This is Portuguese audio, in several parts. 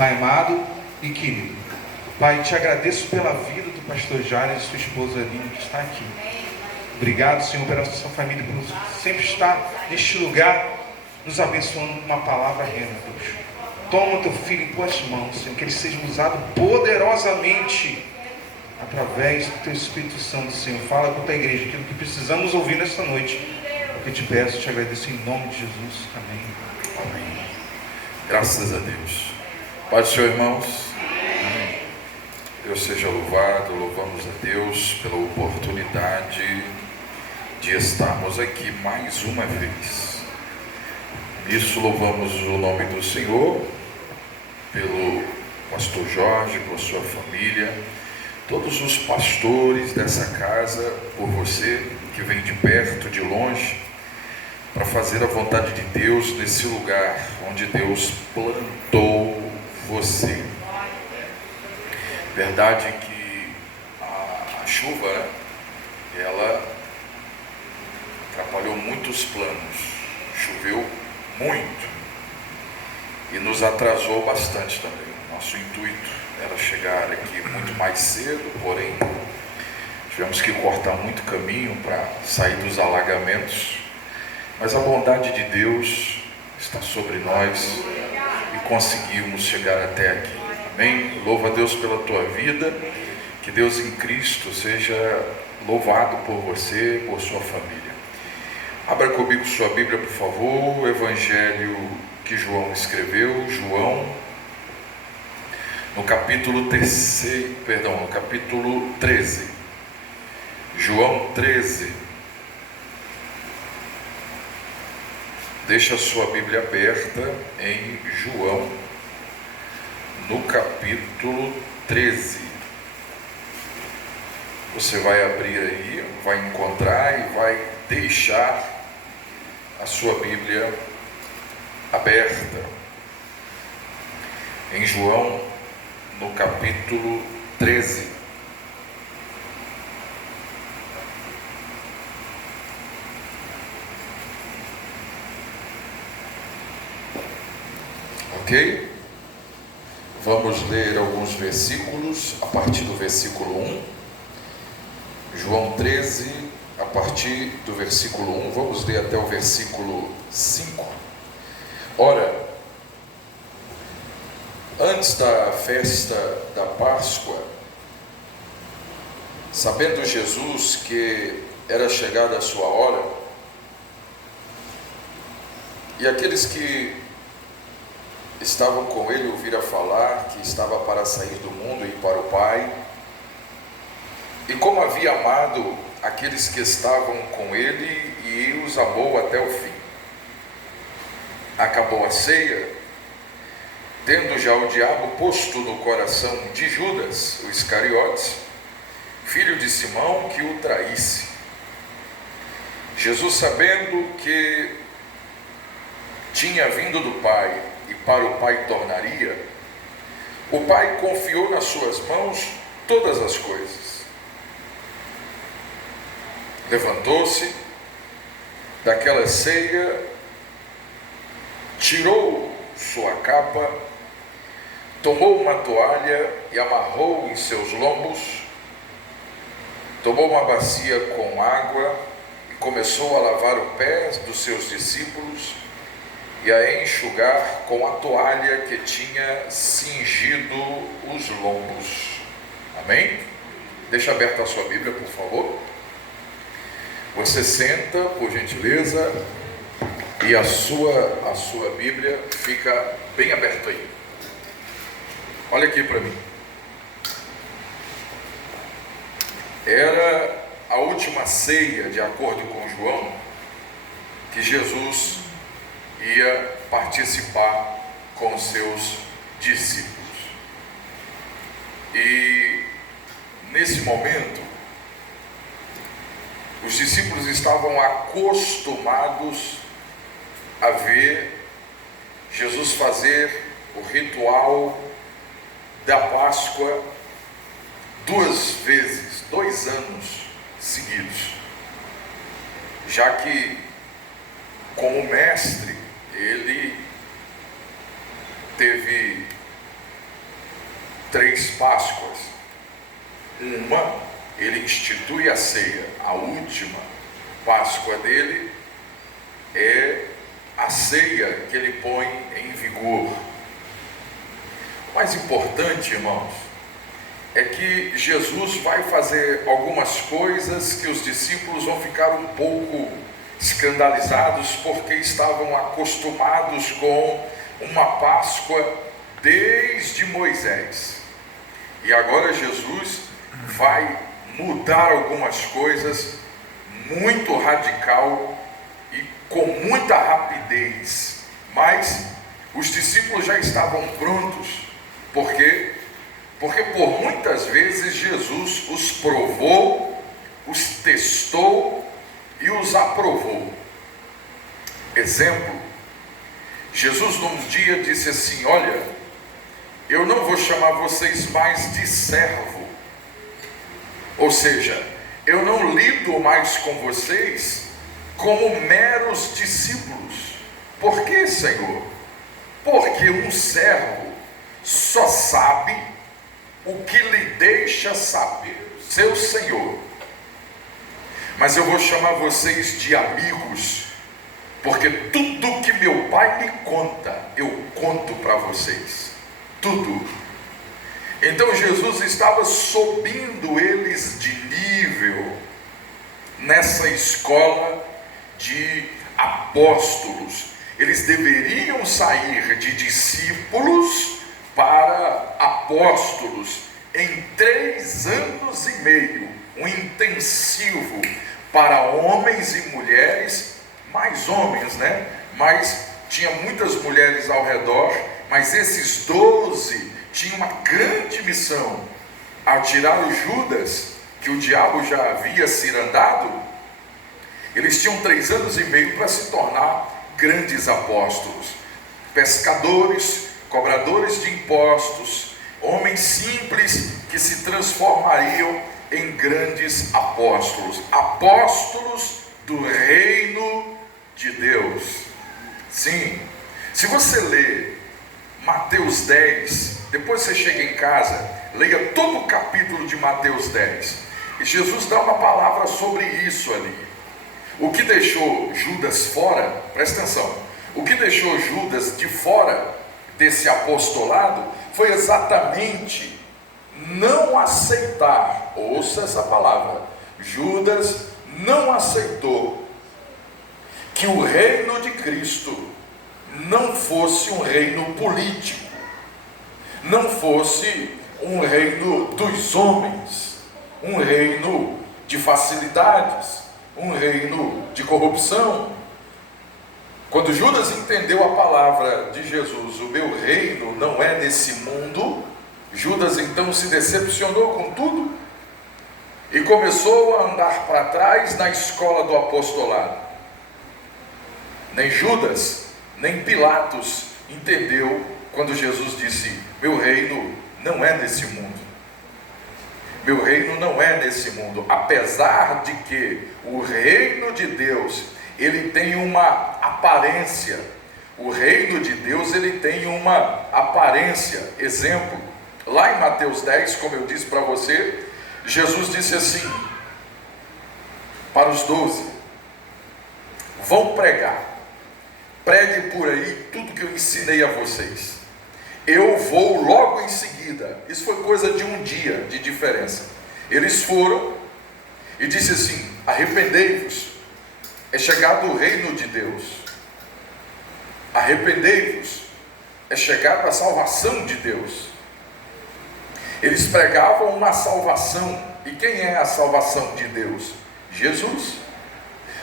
Pai amado e querido, Pai, te agradeço pela vida do pastor Jair e sua esposa Aline que está aqui. Obrigado, Senhor, pela sua família, por sempre estar neste lugar, nos abençoando com uma palavra rema, Deus. Toma teu filho em tuas mãos, Senhor, que ele seja usado poderosamente através do teu Espírito Santo, Senhor. Fala com a tua igreja aquilo que precisamos ouvir nesta noite. Eu te peço, te agradeço em nome de Jesus. Amém. Amém. Graças a Deus. Pai do Senhor, irmãos. Amém. Deus seja louvado. Louvamos a Deus pela oportunidade de estarmos aqui mais uma vez. Nisso louvamos o nome do Senhor, pelo pastor Jorge, por sua família, todos os pastores dessa casa, por você que vem de perto, de longe, para fazer a vontade de Deus nesse lugar onde Deus plantou você. Verdade que a chuva, né, ela atrapalhou muitos planos, choveu muito e nos atrasou bastante também. Nosso intuito era chegar aqui muito mais cedo, porém tivemos que cortar muito caminho para sair dos alagamentos, mas a bondade de Deus está sobre nós e conseguimos chegar até aqui. Amém? Louva a Deus pela tua vida, que Deus em Cristo seja louvado por você, por sua família. Abra comigo sua Bíblia, por favor, o Evangelho que João escreveu, João, no capítulo 13. João 13. Deixa a sua Bíblia aberta em João, no capítulo 13. Você vai abrir aí, vai encontrar e vai deixar a sua Bíblia aberta em João, no capítulo 13. Ok? Vamos ler alguns versículos a partir do versículo 1. João 13, a partir do versículo 1, vamos ler até o versículo 5. Ora, antes da festa da Páscoa, sabendo Jesus que era chegada a sua hora, e aqueles que estavam com ele ouviram falar que estava para sair do mundo e ir para o Pai, e como havia amado aqueles que estavam com ele e os amou até o fim. Acabou a ceia, tendo já o diabo posto no coração de Judas, o Iscariotes, filho de Simão, que o traísse. Jesus, sabendo que tinha vindo do Pai e para o Pai tornaria, o Pai confiou nas suas mãos todas as coisas. Levantou-se daquela ceia, tirou sua capa, tomou uma toalha e amarrou em seus lombos, tomou uma bacia com água e começou a lavar os pés dos seus discípulos e a enxugar com a toalha que tinha cingido os lombos. Amém? Deixa aberta a sua Bíblia, por favor. Você senta, por gentileza, e a sua Bíblia fica bem aberta aí. Olha aqui para mim. Era a última ceia, de acordo com João, que Jesus ia participar com seus discípulos. E nesse momento, os discípulos estavam acostumados a ver Jesus fazer o ritual da Páscoa 2 anos seguidos, já que, como mestre, ele teve 3 Páscoas. Uma, ele institui a ceia. A última Páscoa dele é a ceia que ele põe em vigor. O mais importante, irmãos, é que Jesus vai fazer algumas coisas que os discípulos vão ficar um pouco escandalizados, porque estavam acostumados com uma Páscoa desde Moisés. E agora Jesus vai mudar algumas coisas muito radical e com muita rapidez. Mas os discípulos já estavam prontos, porque por muitas vezes Jesus os provou, os testou e os aprovou. Exemplo, Jesus num dia disse assim: olha, eu não vou chamar vocês mais de servo, ou seja, eu não lido mais com vocês como meros discípulos. Por quê, Senhor? Porque um servo só sabe o que lhe deixa saber seu Senhor. Mas eu vou chamar vocês de amigos, porque tudo que meu Pai me conta, eu conto para vocês. Tudo. Então Jesus estava subindo eles de nível nessa escola de apóstolos. Eles deveriam sair de discípulos para apóstolos em 3 anos e meio, um intensivo para homens e mulheres, mais homens, né? Mas tinha muitas mulheres ao redor, mas esses 12 tinham uma grande missão. Ao tirar o Judas, que o diabo já havia cirandado, eles tinham 3 anos e meio para se tornar grandes apóstolos, pescadores, cobradores de impostos, homens simples que se transformariam em grandes apóstolos, apóstolos do reino de Deus. Sim, se você ler Mateus 10, depois você chega em casa, leia todo o capítulo de Mateus 10, e Jesus dá uma palavra sobre isso ali. O que deixou Judas fora, presta atenção, o que deixou Judas de fora desse apostolado foi exatamente não aceitar, ouça essa palavra, Judas não aceitou que o reino de Cristo não fosse um reino político, não fosse um reino dos homens, um reino de facilidades, um reino de corrupção. Quando Judas entendeu a palavra de Jesus, o meu reino não é nesse mundo, Judas então se decepcionou com tudo e começou a andar para trás na escola do apostolado. Nem Judas, nem Pilatos entendeu quando Jesus disse: meu reino não é nesse mundo. Meu reino não é nesse mundo. Apesar de que o reino de Deus, ele tem uma aparência. O reino de Deus, ele tem uma aparência. Exemplo, lá em Mateus 10, como eu disse para você, Jesus disse assim para os 12: vão pregar, pregue por aí tudo que eu ensinei a vocês. Eu vou logo em seguida. Isso foi coisa de um dia de diferença. Eles foram e disse assim: arrependei-vos, é chegado o reino de Deus. Arrependei-vos, é chegada a salvação de Deus. Eles pregavam uma salvação. E quem é a salvação de Deus? Jesus.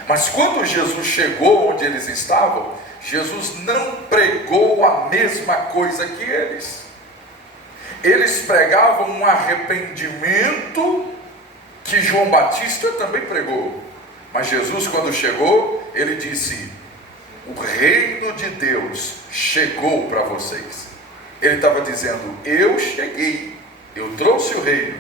Mas quando Jesus chegou onde eles estavam, Jesus não pregou a mesma coisa que eles. Eles pregavam um arrependimento que João Batista também pregou. Mas Jesus, quando chegou, ele disse: o reino de Deus chegou para vocês. Ele estava dizendo: eu cheguei, eu trouxe o reino.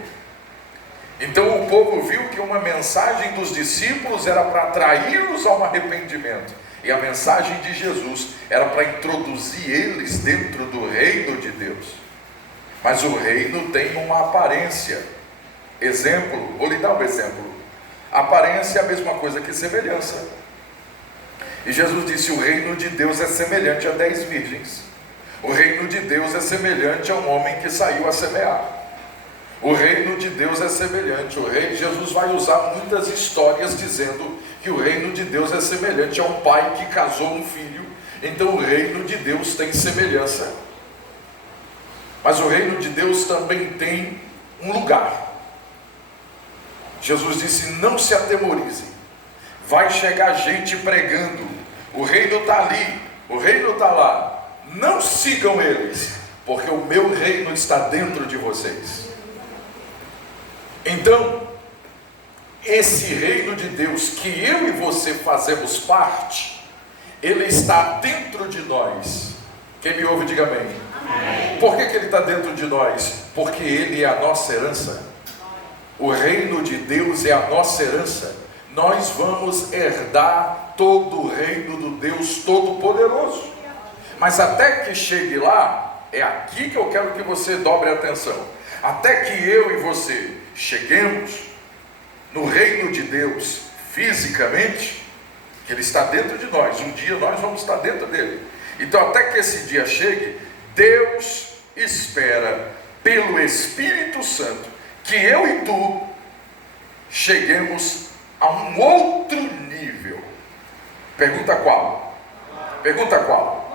Então o povo viu que uma mensagem dos discípulos era para atraí-los a um arrependimento, e a mensagem de Jesus era para introduzir eles dentro do reino de Deus. mas o reino tem uma aparência. Exemplo, vou lhe dar um exemplo. Aparência é a mesma coisa que semelhança. E Jesus disse: o reino de Deus é semelhante a 10 virgens. O reino de Deus é semelhante a um homem que saiu a semear. O reino de Deus é semelhante. Jesus vai usar muitas histórias dizendo que o reino de Deus é semelhante a um pai que casou um filho. Então o reino de Deus tem semelhança. Mas o reino de Deus também tem um lugar. Jesus disse: não se atemorizem. Vai chegar gente pregando. O reino está ali, o reino está lá. Não sigam eles, porque o meu reino está dentro de vocês. Então, esse reino de Deus que eu e você fazemos parte, ele está dentro de nós. Quem me ouve, diga amém. Amém. Por que ele está dentro de nós? Porque ele é a nossa herança. O reino de Deus é a nossa herança. Nós vamos herdar todo o reino do Deus Todo-Poderoso. Mas até que chegue lá, é aqui que eu quero que você dobre a atenção. Até que eu e você cheguemos no reino de Deus fisicamente, que ele está dentro de nós. Um dia nós vamos estar dentro dele. Então, até que esse dia chegue, Deus espera pelo Espírito Santo que eu e tu cheguemos a um outro nível. Pergunta qual? Pergunta qual?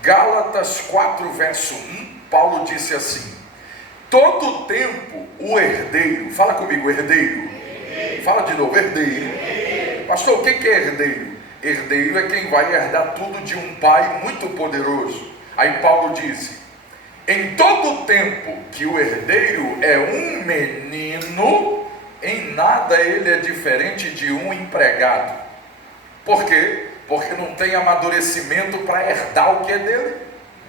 Gálatas 4, verso 1, Paulo disse assim: todo tempo o herdeiro, fala comigo, herdeiro. Fala de novo, herdeiro. Pastor, o que é herdeiro? Herdeiro é quem vai herdar tudo de um pai muito poderoso. Aí Paulo disse: em todo tempo que o herdeiro é um menino, em nada ele é diferente de um empregado. Por quê? Porque não tem amadurecimento para herdar o que é dele.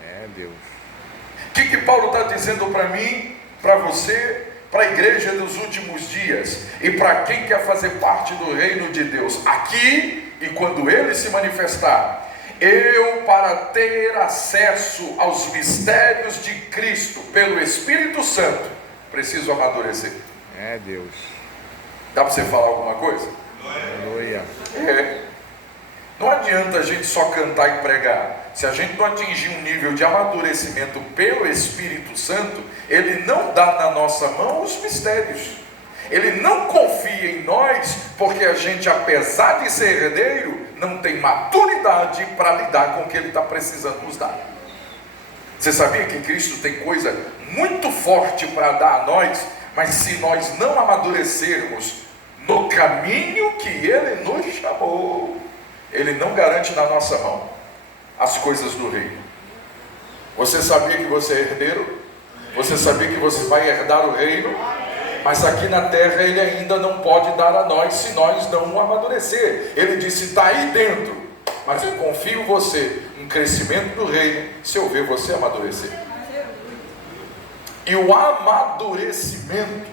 É, Deus. O que Paulo está dizendo para mim, para você, para a igreja dos últimos dias e para quem quer fazer parte do reino de Deus aqui e quando ele se manifestar? Eu, para ter acesso aos mistérios de Cristo pelo Espírito Santo, preciso amadurecer. É, Deus. Dá para você falar alguma coisa? Aleluia. Não adianta a gente só cantar e pregar. Se a gente não atingir um nível de amadurecimento pelo Espírito Santo, ele não dá na nossa mão os mistérios. Ele não confia em nós, porque a gente, apesar de ser herdeiro, não tem maturidade para lidar com o que ele está precisando nos dar. Você sabia que Cristo tem coisa muito forte para dar a nós, mas se nós não amadurecermos no caminho que ele nos chamou, ele não garante na nossa mão as coisas do reino. Você sabia que você é herdeiro? Você sabia que você vai herdar o reino? Mas aqui na terra ele ainda não pode dar a nós se nós não o amadurecer. Ele disse: está aí dentro, mas eu confio em você, um crescimento do reino, se eu ver você amadurecer. E o amadurecimento,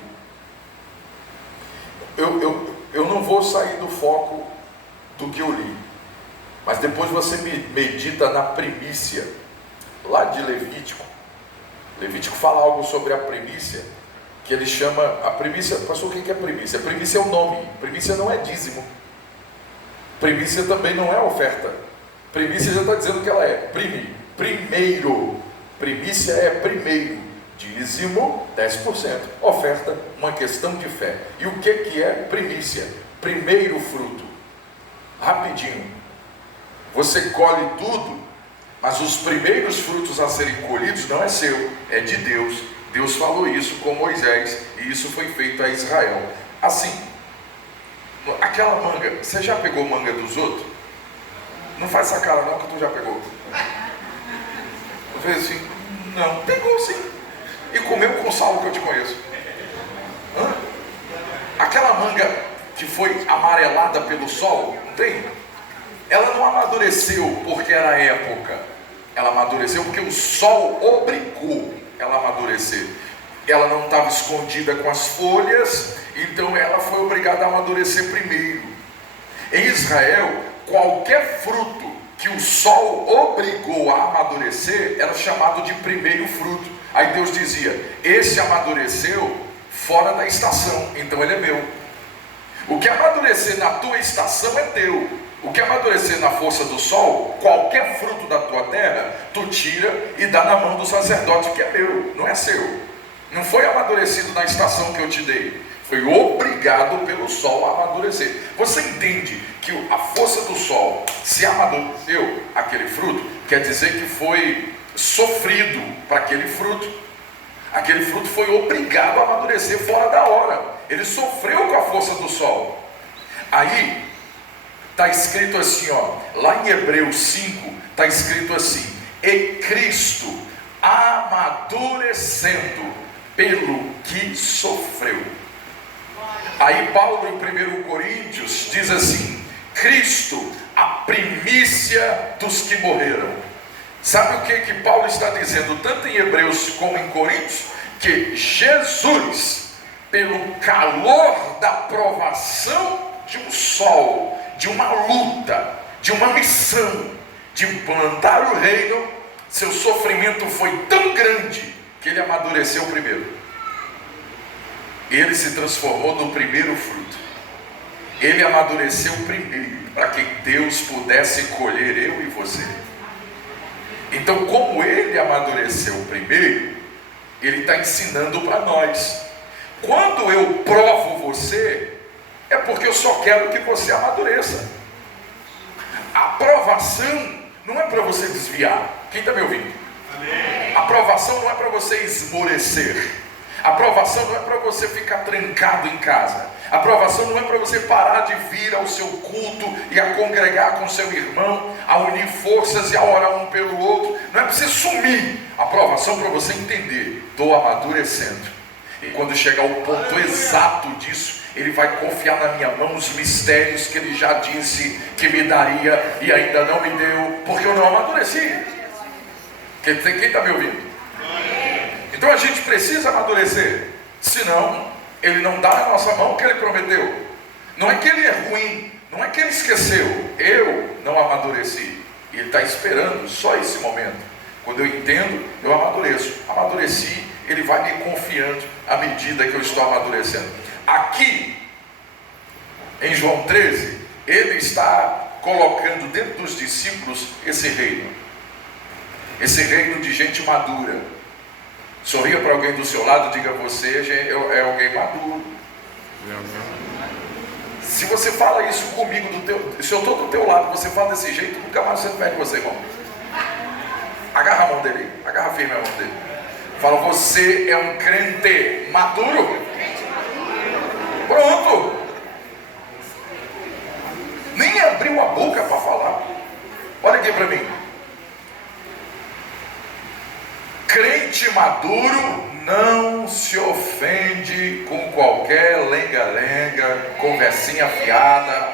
eu não vou sair do foco do que eu li, mas depois você medita na primícia lá de Levítico. Levítico fala algo sobre a primícia, que ele chama a primícia. Pastor, o que é primícia? Primícia é o nome. Primícia não é dízimo. Primícia também não é oferta. Primícia já está dizendo que ela é primeiro. Primícia é primeiro. Dízimo 10%. Oferta, uma questão de fé. E o que é primícia? Primeiro fruto. Rapidinho. Você colhe tudo, mas os primeiros frutos a serem colhidos não é seu, é de Deus. Deus falou isso com Moisés e isso foi feito a Israel. Assim, aquela manga, você já pegou manga dos outros? Não faz essa cara não que tu já pegou. Eu falei assim: não, pegou sim. E comeu com sal que eu te conheço. Aquela manga que foi amarelada pelo sol, não tem? Ela não amadureceu porque era a época. Ela amadureceu porque o sol obrigou ela a amadurecer. Ela não estava escondida com as folhas, então ela foi obrigada a amadurecer primeiro. Em Israel, qualquer fruto que o sol obrigou a amadurecer era chamado de primeiro fruto. Aí Deus dizia: esse amadureceu fora da estação, então ele é meu. O que amadurecer na tua estação é teu. O que amadurecer na força do sol, qualquer fruto da tua terra, tu tira e dá na mão do sacerdote, que é meu, não é seu. Não foi amadurecido na estação que eu te dei, foi obrigado pelo sol a amadurecer. Você entende que a força do sol, se amadureceu aquele fruto, quer dizer que foi sofrido para aquele fruto. Aquele fruto foi obrigado a amadurecer fora da hora. Ele sofreu com a força do sol. Aí está escrito assim, lá em Hebreus 5, está escrito assim: e Cristo amadurecendo pelo que sofreu. Aí Paulo em 1 Coríntios diz assim: Cristo, a primícia dos que morreram. Sabe o que Paulo está dizendo, tanto em Hebreus como em Coríntios? Que Jesus, pelo calor da provação de um sol, de uma luta, de uma missão, de implantar o reino, seu sofrimento foi tão grande que ele amadureceu primeiro. Ele se transformou no primeiro fruto. Ele amadureceu primeiro, para que Deus pudesse colher eu e você. Então, como ele amadureceu primeiro, ele está ensinando para nós. Quando eu provo você, é porque eu só quero que você amadureça. A provação não é para você desviar. Quem está me ouvindo? Amém. A provação não é para você esmorecer. A provação não é para você ficar trancado em casa. A provação não é para você parar de vir ao seu culto e a congregar com seu irmão, a unir forças e a orar um pelo outro. Não é para você sumir. A provação é para você entender: estou amadurecendo. E quando chegar ao ponto exato disso, ele vai confiar na minha mão os mistérios que ele já disse que me daria e ainda não me deu, porque eu não amadureci. Quem está me ouvindo? Então a gente precisa amadurecer, senão ele não dá na nossa mão o que ele prometeu. Não é que ele é ruim, não é que ele esqueceu, eu não amadureci. E ele está esperando só esse momento. Quando eu entendo, eu amadureço. Amadureci, ele vai me confiando à medida que eu estou amadurecendo. Aqui, em João 13, ele está colocando dentro dos discípulos esse reino de gente madura. Sorria para alguém do seu lado, diga: você é alguém maduro. Se você fala isso comigo, se eu estou do teu lado, você fala desse jeito, nunca mais você perde você, irmão. Agarra a mão dele, agarra firme a mão dele. Fala: você é um crente maduro. Pronto. Nem abriu a boca para falar. Olha aqui para mim. Crente maduro não se ofende com qualquer lenga-lenga, conversinha fiada.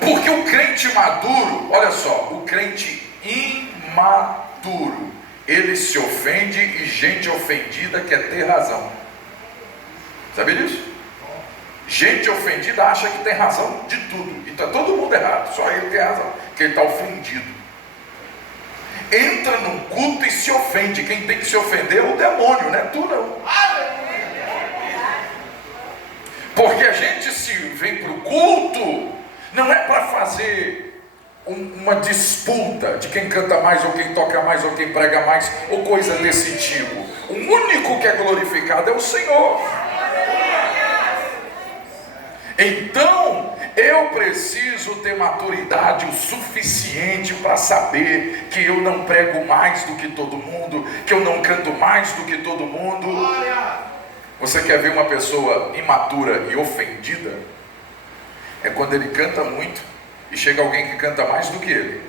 Porque o crente maduro, olha só, o crente imaturo, ele se ofende e gente ofendida quer ter razão. Sabe disso? Gente ofendida acha que tem razão de tudo. E está todo mundo errado, só ele tem razão, porque ele está ofendido. Entra num culto e se ofende. Quem tem que se ofender é o demônio, não é tu não. Porque a gente se vem para o culto, não é para fazer uma disputa de quem canta mais, ou quem toca mais, ou quem prega mais, ou coisa desse tipo. O único que é glorificado é o Senhor. Então, eu preciso ter maturidade o suficiente para saber que eu não prego mais do que todo mundo, que eu não canto mais do que todo mundo. Você quer ver uma pessoa imatura e ofendida? É quando ele canta muito e chega alguém que canta mais do que ele.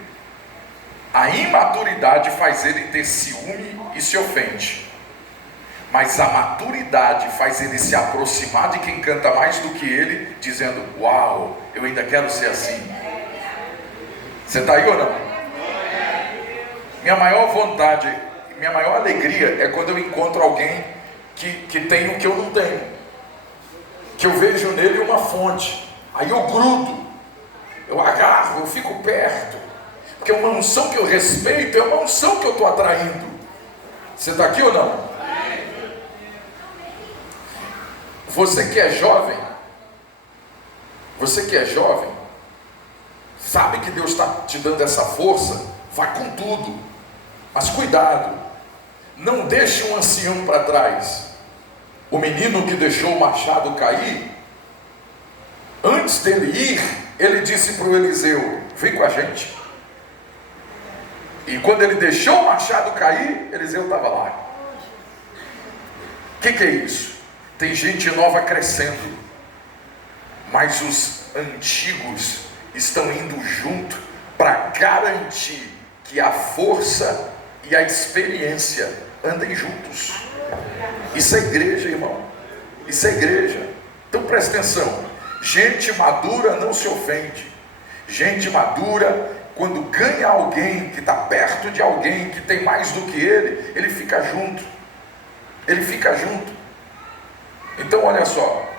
A imaturidade faz ele ter ciúme e se ofende. Mas a maturidade faz ele se aproximar de quem canta mais do que ele, dizendo: uau, eu ainda quero ser assim. Você está aí ou não? Minha maior vontade, minha maior alegria é quando eu encontro alguém que tem o que eu não tenho, que eu vejo nele uma fonte. Aí eu grudo eu agarro, eu fico perto, porque uma unção que eu respeito é uma unção que eu estou atraindo. Você está aqui ou não? Você que é jovem, sabe que Deus está te dando essa força, vai com tudo, mas cuidado, não deixe um ancião para trás. O menino que deixou o machado cair, antes dele ir, ele disse para o Eliseu: vem com a gente. E quando ele deixou o machado cair, Eliseu estava lá. O que é isso? Tem gente nova crescendo, mas os antigos estão indo junto para garantir que a força e a experiência andem juntos. Isso é igreja, irmão. Isso é igreja. Então presta atenção. Gente madura não se ofende. Gente madura, quando ganha alguém que está perto de alguém que tem mais do que ele fica junto. Ele fica junto. Então olha só,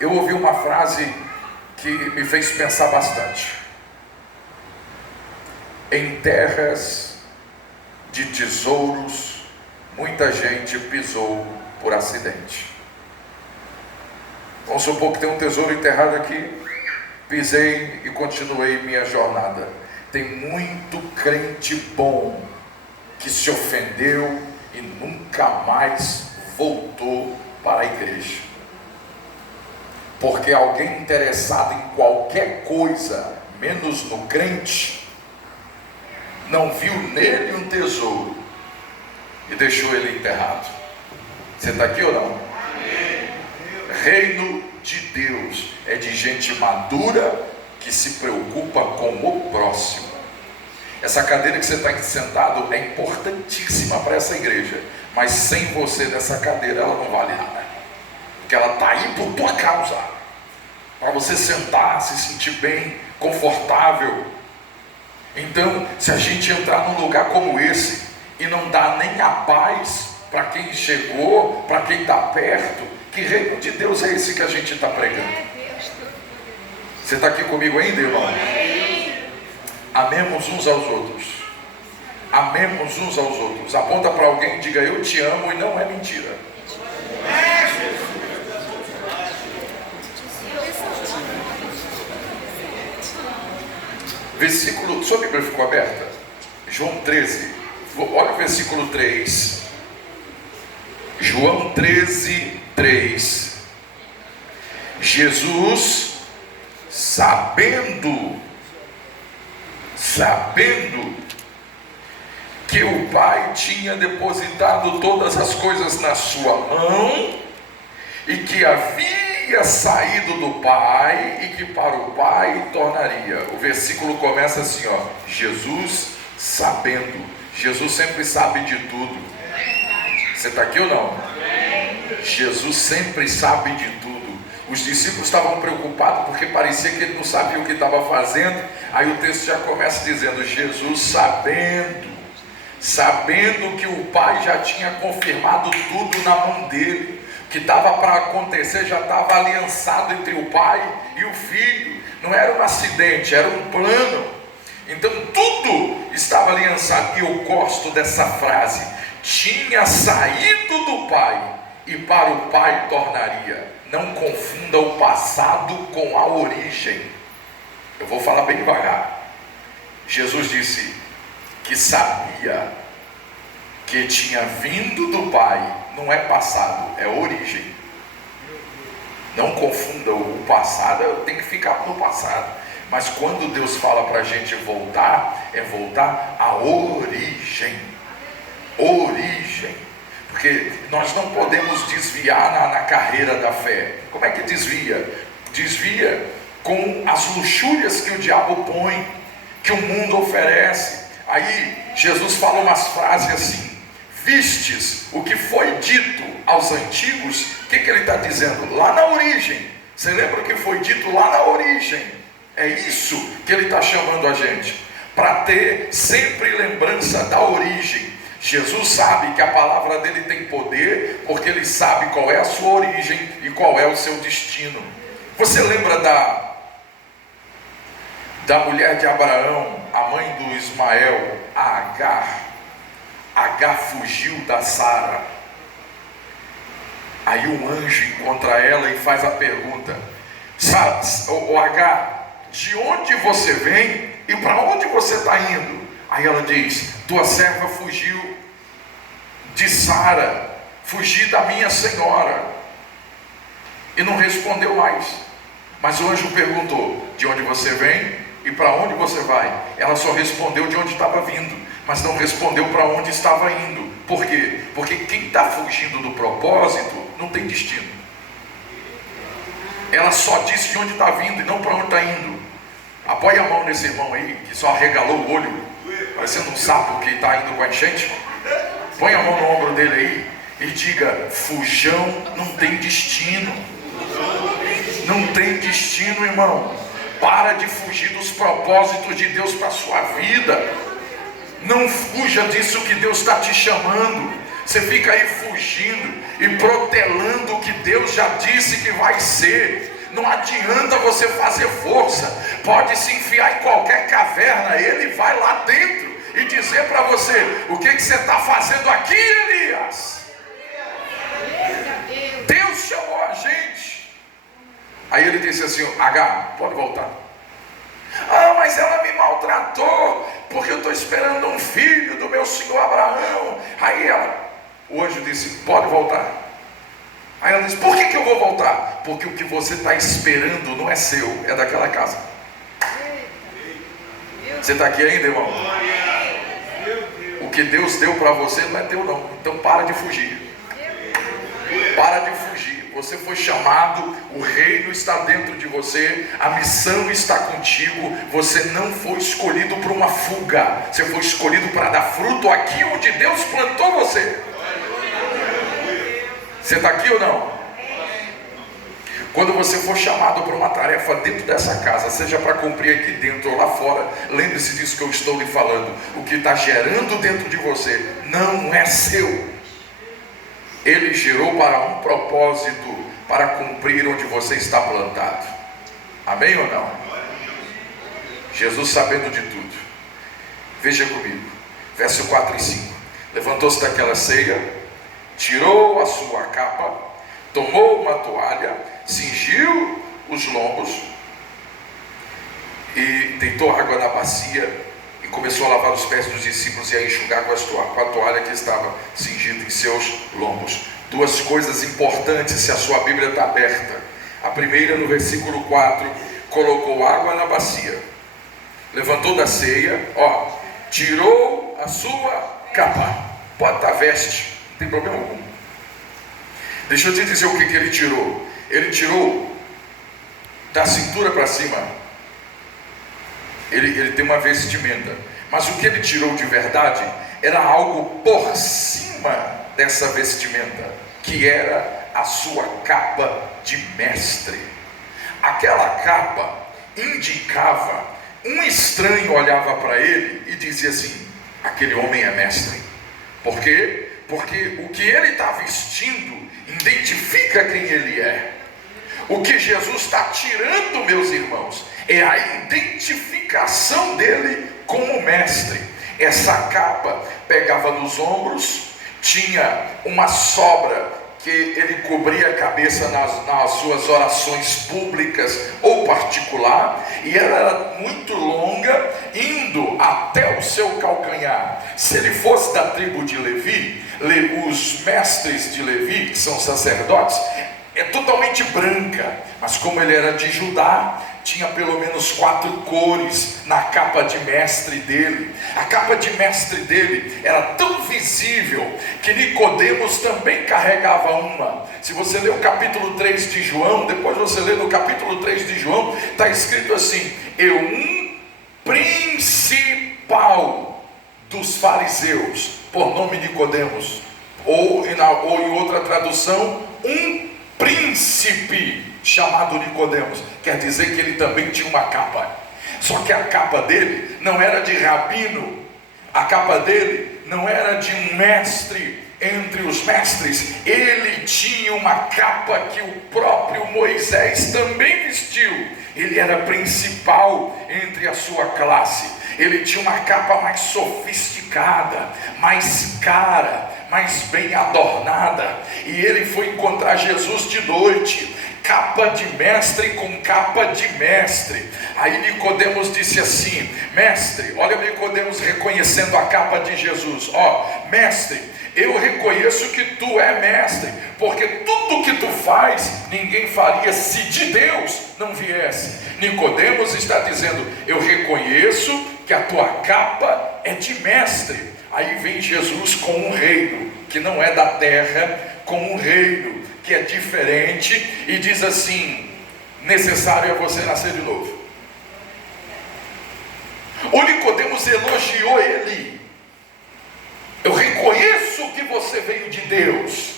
eu ouvi uma frase que me fez pensar bastante. Em terras de tesouros, muita gente pisou por acidente. Vamos supor que tem um tesouro enterrado aqui, pisei e continuei minha jornada. Tem muito crente bom que se ofendeu e nunca mais voltou para a igreja, porque alguém interessado em qualquer coisa, menos no crente, não viu nele um tesouro e deixou ele enterrado. Você está aqui ou não? Reino de Deus é de gente madura que se preocupa com o próximo. Essa cadeira que você está aqui sentado é importantíssima para essa igreja, mas sem você nessa cadeira ela não vale nada, porque ela está aí por tua causa, para você sentar, se sentir bem, confortável. Então, se a gente entrar num lugar como esse e não dá nem a paz para quem chegou, para quem está perto, que reino de Deus é esse que a gente está pregando? Você está aqui comigo ainda, irmão? Amemos uns aos outros. Amemos uns aos outros. Aponta para alguém e diga: eu te amo, e não é mentira. Versículo, sua Bíblia ficou aberta? João 13, olha o versículo 3. João 13, 3. Jesus, sabendo que o Pai tinha depositado todas as coisas na sua mão, e que havia saído do Pai, e que para o Pai tornaria. O versículo começa assim, ó: Jesus sabendo. Jesus sempre sabe de tudo. Você está aqui ou não? Jesus sempre sabe de tudo. Os discípulos estavam preocupados porque parecia que ele não sabia o que estava fazendo. Aí o texto já começa dizendo: Jesus sabendo que o Pai já tinha confirmado tudo na mão dele, o que estava para acontecer já estava aliançado entre o Pai e o Filho. Não era um acidente, era um plano. Então tudo estava aliançado. E eu gosto dessa frase: tinha saído do Pai, e para o Pai tornaria. Não confunda o passado com a origem. Eu vou falar bem devagar. Jesus disse que sabia que tinha vindo do Pai. Não é passado, é origem. Não confunda o passado, tem que ficar no passado. Mas quando Deus fala para a gente voltar, é voltar à origem. Origem. Porque nós não podemos desviar na carreira da fé. Como é que desvia? Desvia com as luxúrias que o diabo põe, que o mundo oferece. Aí Jesus fala umas frases assim: vistes o que foi dito aos antigos. O que ele está dizendo? Lá na origem. Você lembra o que foi dito lá na origem? É isso que ele está chamando a gente, para ter sempre lembrança da origem. Jesus sabe que a palavra dele tem poder, porque ele sabe qual é a sua origem e qual é o seu destino. Você lembra da mulher de Abraão, a mãe do Ismael, a Agar. Agar fugiu da Sara. Aí um anjo encontra ela e faz a pergunta: ô Agar, de onde você vem e para onde você está indo? Aí ela diz: tua serva fugiu de Sara, fugi da minha senhora. E não respondeu mais. Mas o anjo perguntou: de onde você vem e para onde você vai? Ela só respondeu de onde estava vindo, mas não respondeu para onde estava indo. Por quê? Porque quem está fugindo do propósito não tem destino. Ela só disse de onde está vindo e não para onde está indo. Apoie a mão nesse irmão aí, que só arregalou o olho, parecendo um sapo que está indo com a enchente. Põe a mão no ombro dele aí e diga: fujão não tem destino. Não tem destino, irmão. Para de fugir dos propósitos de Deus para a sua vida. Não fuja disso que Deus está te chamando. Você fica aí fugindo e protelando o que Deus já disse que vai ser. Não adianta você fazer força. Pode se enfiar em qualquer caverna, Ele vai lá dentro e dizer para você: o que você está fazendo aqui, Elias? Deus chamou a gente. Aí ele disse assim: Agar, pode voltar. Ah, mas ela me maltratou, porque eu estou esperando um filho do meu senhor Abraão. Aí o anjo disse: pode voltar. Aí ela disse: por que eu vou voltar? Porque o que você está esperando não é seu, é daquela casa. Você está aqui ainda, irmão? O que Deus deu para você não é teu não. Então para de fugir. Para de fugir. Você foi chamado, o reino está dentro de você, a missão está contigo. Você não foi escolhido para uma fuga. Você foi escolhido para dar fruto aqui onde Deus plantou você. Você está aqui ou não? Quando você for chamado para uma tarefa dentro dessa casa, seja para cumprir aqui dentro ou lá fora, lembre-se disso que eu estou lhe falando. O que está gerando dentro de você não é seu. Ele gerou para um propósito, para cumprir onde você está plantado. Amém ou não? Jesus sabendo de tudo. Veja comigo, verso 4 e 5. Levantou-se daquela ceia, tirou a sua capa, tomou uma toalha, cingiu os lombos e deitou água na bacia e começou a lavar os pés dos discípulos e a enxugar com a toalha que estava cingida em seus lombos. Duas coisas importantes, se a sua Bíblia está aberta. A primeira, no versículo 4, colocou água na bacia, levantou da ceia, tirou a sua capa, pode estar veste, não tem problema algum. Deixa eu te dizer o que ele tirou. Ele tirou da cintura para cima. Ele tem uma vestimenta, mas o que ele tirou de verdade era algo por cima dessa vestimenta, que era a sua capa de mestre. Aquela capa indicava, um estranho olhava para ele e dizia assim: aquele homem é mestre. Por quê? Porque o que ele está vestindo identifica quem ele é. O que Jesus está tirando, meus irmãos, é a identificação dele como mestre. Essa capa pegava nos ombros, tinha uma sobra que ele cobria a cabeça nas suas orações públicas ou particular, e ela era muito longa, indo até o seu calcanhar. Se ele fosse da tribo de Levi, os mestres de Levi, que são sacerdotes, é totalmente branca, mas como ele era de Judá, tinha pelo menos 4 cores na capa de mestre dele. A capa de mestre dele era tão visível que Nicodemos também carregava uma. Se você ler o capítulo 3 de João, depois você lê no capítulo 3 de João, está escrito assim: um principal dos fariseus, por nome Nicodemos, ou em outra tradução, um príncipe chamado Nicodemos. Quer dizer que ele também tinha uma capa. Só que a capa dele não era de rabino, a capa dele não era de um mestre entre os mestres. Ele tinha uma capa que o próprio Moisés também vestiu, ele era principal entre a sua classe. Ele tinha uma capa mais sofisticada, mais cara, mais bem adornada. E ele foi encontrar Jesus de noite, capa de mestre com capa de mestre. Aí Nicodemos disse assim: mestre, olha Nicodemos reconhecendo a capa de Jesus. Mestre, eu reconheço que tu é mestre, porque tudo que tu faz, ninguém faria se de Deus não viesse. Nicodemos está dizendo: eu reconheço que a tua capa é de mestre. Aí vem Jesus com um reino que não é da terra, com um reino que é diferente, e diz assim: necessário é você nascer de novo. O Nicodemos elogiou ele: eu reconheço que você veio de Deus,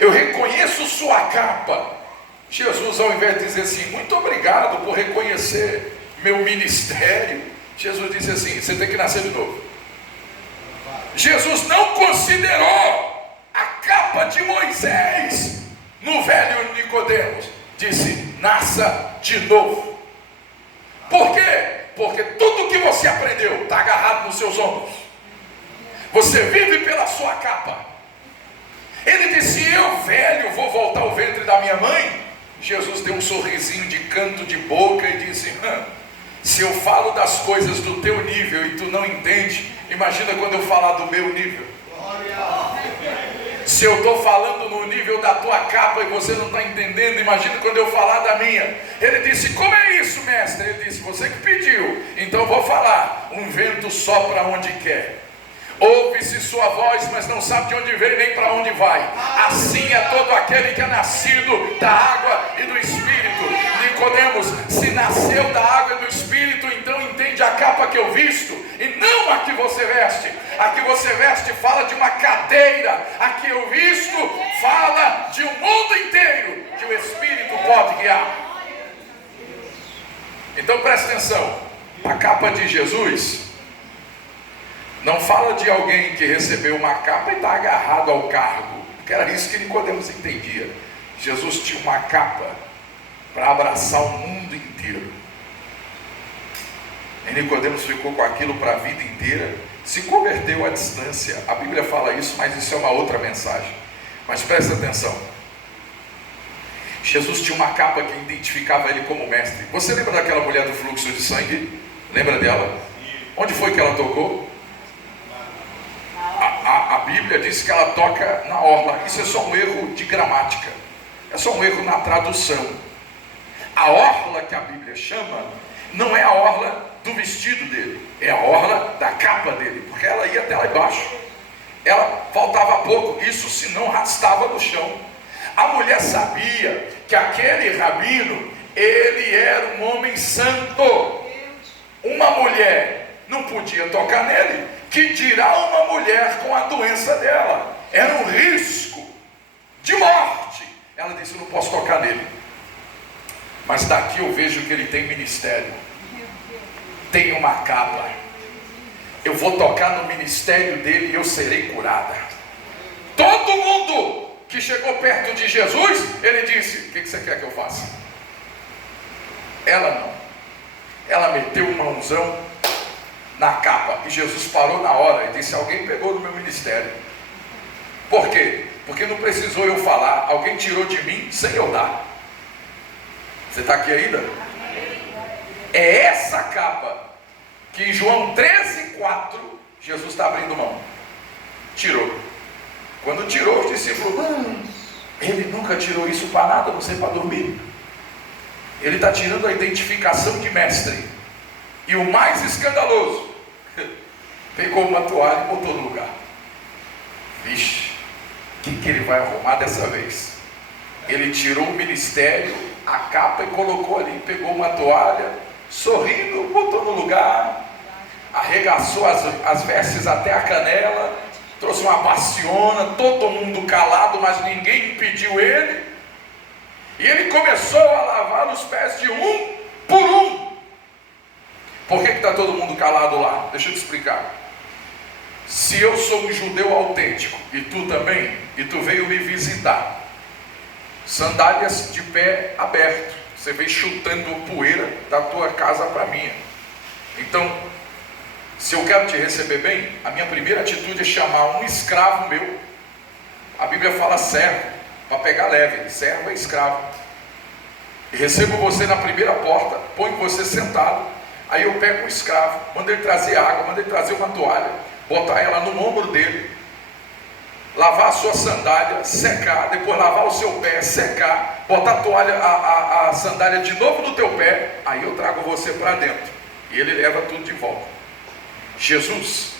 eu reconheço sua capa. Jesus, ao invés de dizer assim: muito obrigado por reconhecer meu ministério, Jesus disse assim: você tem que nascer de novo. Jesus não considerou a capa de Moisés no velho Nicodemos, disse: nasça de novo. Por quê? Porque tudo que você aprendeu está agarrado nos seus ombros. Você vive pela sua capa. Ele disse: eu, velho, vou voltar ao ventre da minha mãe? Jesus deu um sorrisinho de canto de boca e disse: se eu falo das coisas do teu nível e tu não entende, imagina quando eu falar do meu nível. Se eu estou falando no nível da tua capa e você não está entendendo, imagina quando eu falar da minha. Ele disse: como é isso, mestre? Ele disse: você que pediu, então eu vou falar. Um vento sopra onde quer, ouve-se sua voz, mas não sabe de onde vem nem para onde vai. Assim é todo aquele que é nascido da água e do Espírito. Nicodemos, se nasceu da água e do Espírito, então entende a capa que eu visto e não a que você veste. A que você veste fala de uma cadeira, a que eu visto fala de um mundo inteiro que o Espírito pode guiar. Então presta atenção, a capa de Jesus não fala de alguém que recebeu uma capa e está agarrado ao cargo, porque era isso que Nicodemos entendia. Jesus tinha uma capa para abraçar o mundo inteiro. E Nicodemos ficou com aquilo para a vida inteira, se converteu à distância. A Bíblia fala isso, mas isso é uma outra mensagem. Mas presta atenção, Jesus tinha uma capa que identificava ele como mestre. Você lembra daquela mulher do fluxo de sangue? Lembra dela? Onde foi que ela tocou? A Bíblia diz que ela toca na orla. Isso é só um erro de gramática, é só um erro na tradução. A orla que a Bíblia chama não é a orla do vestido dele, é a orla da capa dele, porque ela ia até lá embaixo. Ela faltava pouco, isso se não arrastava no chão. A mulher sabia que aquele rabino, ele era um homem santo. Uma mulher não podia tocar nele, que dirá uma mulher com a doença dela. Era um risco de morte. Ela disse: eu não posso tocar nele. Mas daqui eu vejo que ele tem ministério, tem uma capa. Eu vou tocar no ministério dele e eu serei curada. Todo mundo que chegou perto de Jesus, ele disse: o que você quer que eu faça? Ela não. Ela meteu um mãozão na capa e Jesus parou na hora e disse: alguém pegou no meu ministério. Por quê? Porque não precisou eu falar, alguém tirou de mim sem eu dar. Você está aqui ainda? É essa capa que em João 13:4 Jesus está abrindo mão. Tirou. Quando tirou, os discípulos: ele nunca tirou isso para nada, não sei, para dormir. Ele está tirando a identificação de mestre. E o mais escandaloso, pegou uma toalha e botou no lugar. Vixe, o que ele vai arrumar dessa vez? Ele tirou o ministério, a capa, e colocou ali, pegou uma toalha, sorrindo, botou no lugar, arregaçou as vestes até a canela, trouxe uma baciona, todo mundo calado, mas ninguém impediu ele. E ele começou a lavar os pés de um por um. Por que está todo mundo calado lá? Deixa eu te explicar. Se eu sou um judeu autêntico, e tu também, e tu veio me visitar, sandálias de pé aberto, Você vem chutando poeira da tua casa para a minha. Então, se eu quero te receber bem, a minha primeira atitude é chamar um escravo meu. A Bíblia fala servo, para pegar leve, servo é escravo. E recebo você na primeira porta, ponho você sentado. Aí eu pego um escravo, mando ele trazer água, mando ele trazer uma toalha, botar ela no ombro dele, lavar a sua sandália, secar, depois lavar o seu pé, secar, botar a toalha, a sandália de novo no teu pé. Aí eu trago você para dentro e ele leva tudo de volta. Jesus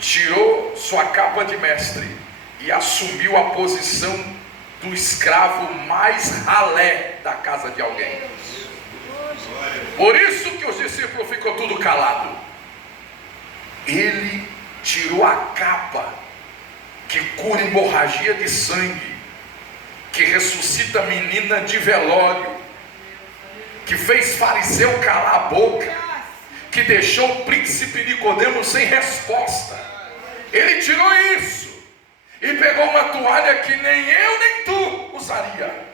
tirou sua capa de mestre e assumiu a posição do escravo mais ralé da casa de alguém. Por isso que os discípulos ficou tudo calado. Ele tirou a capa que cura hemorragia de sangue, que ressuscita menina de velório, que fez fariseu calar a boca, que deixou o príncipe Nicodemo sem resposta. Ele tirou isso e pegou uma toalha que nem eu nem tu usaria,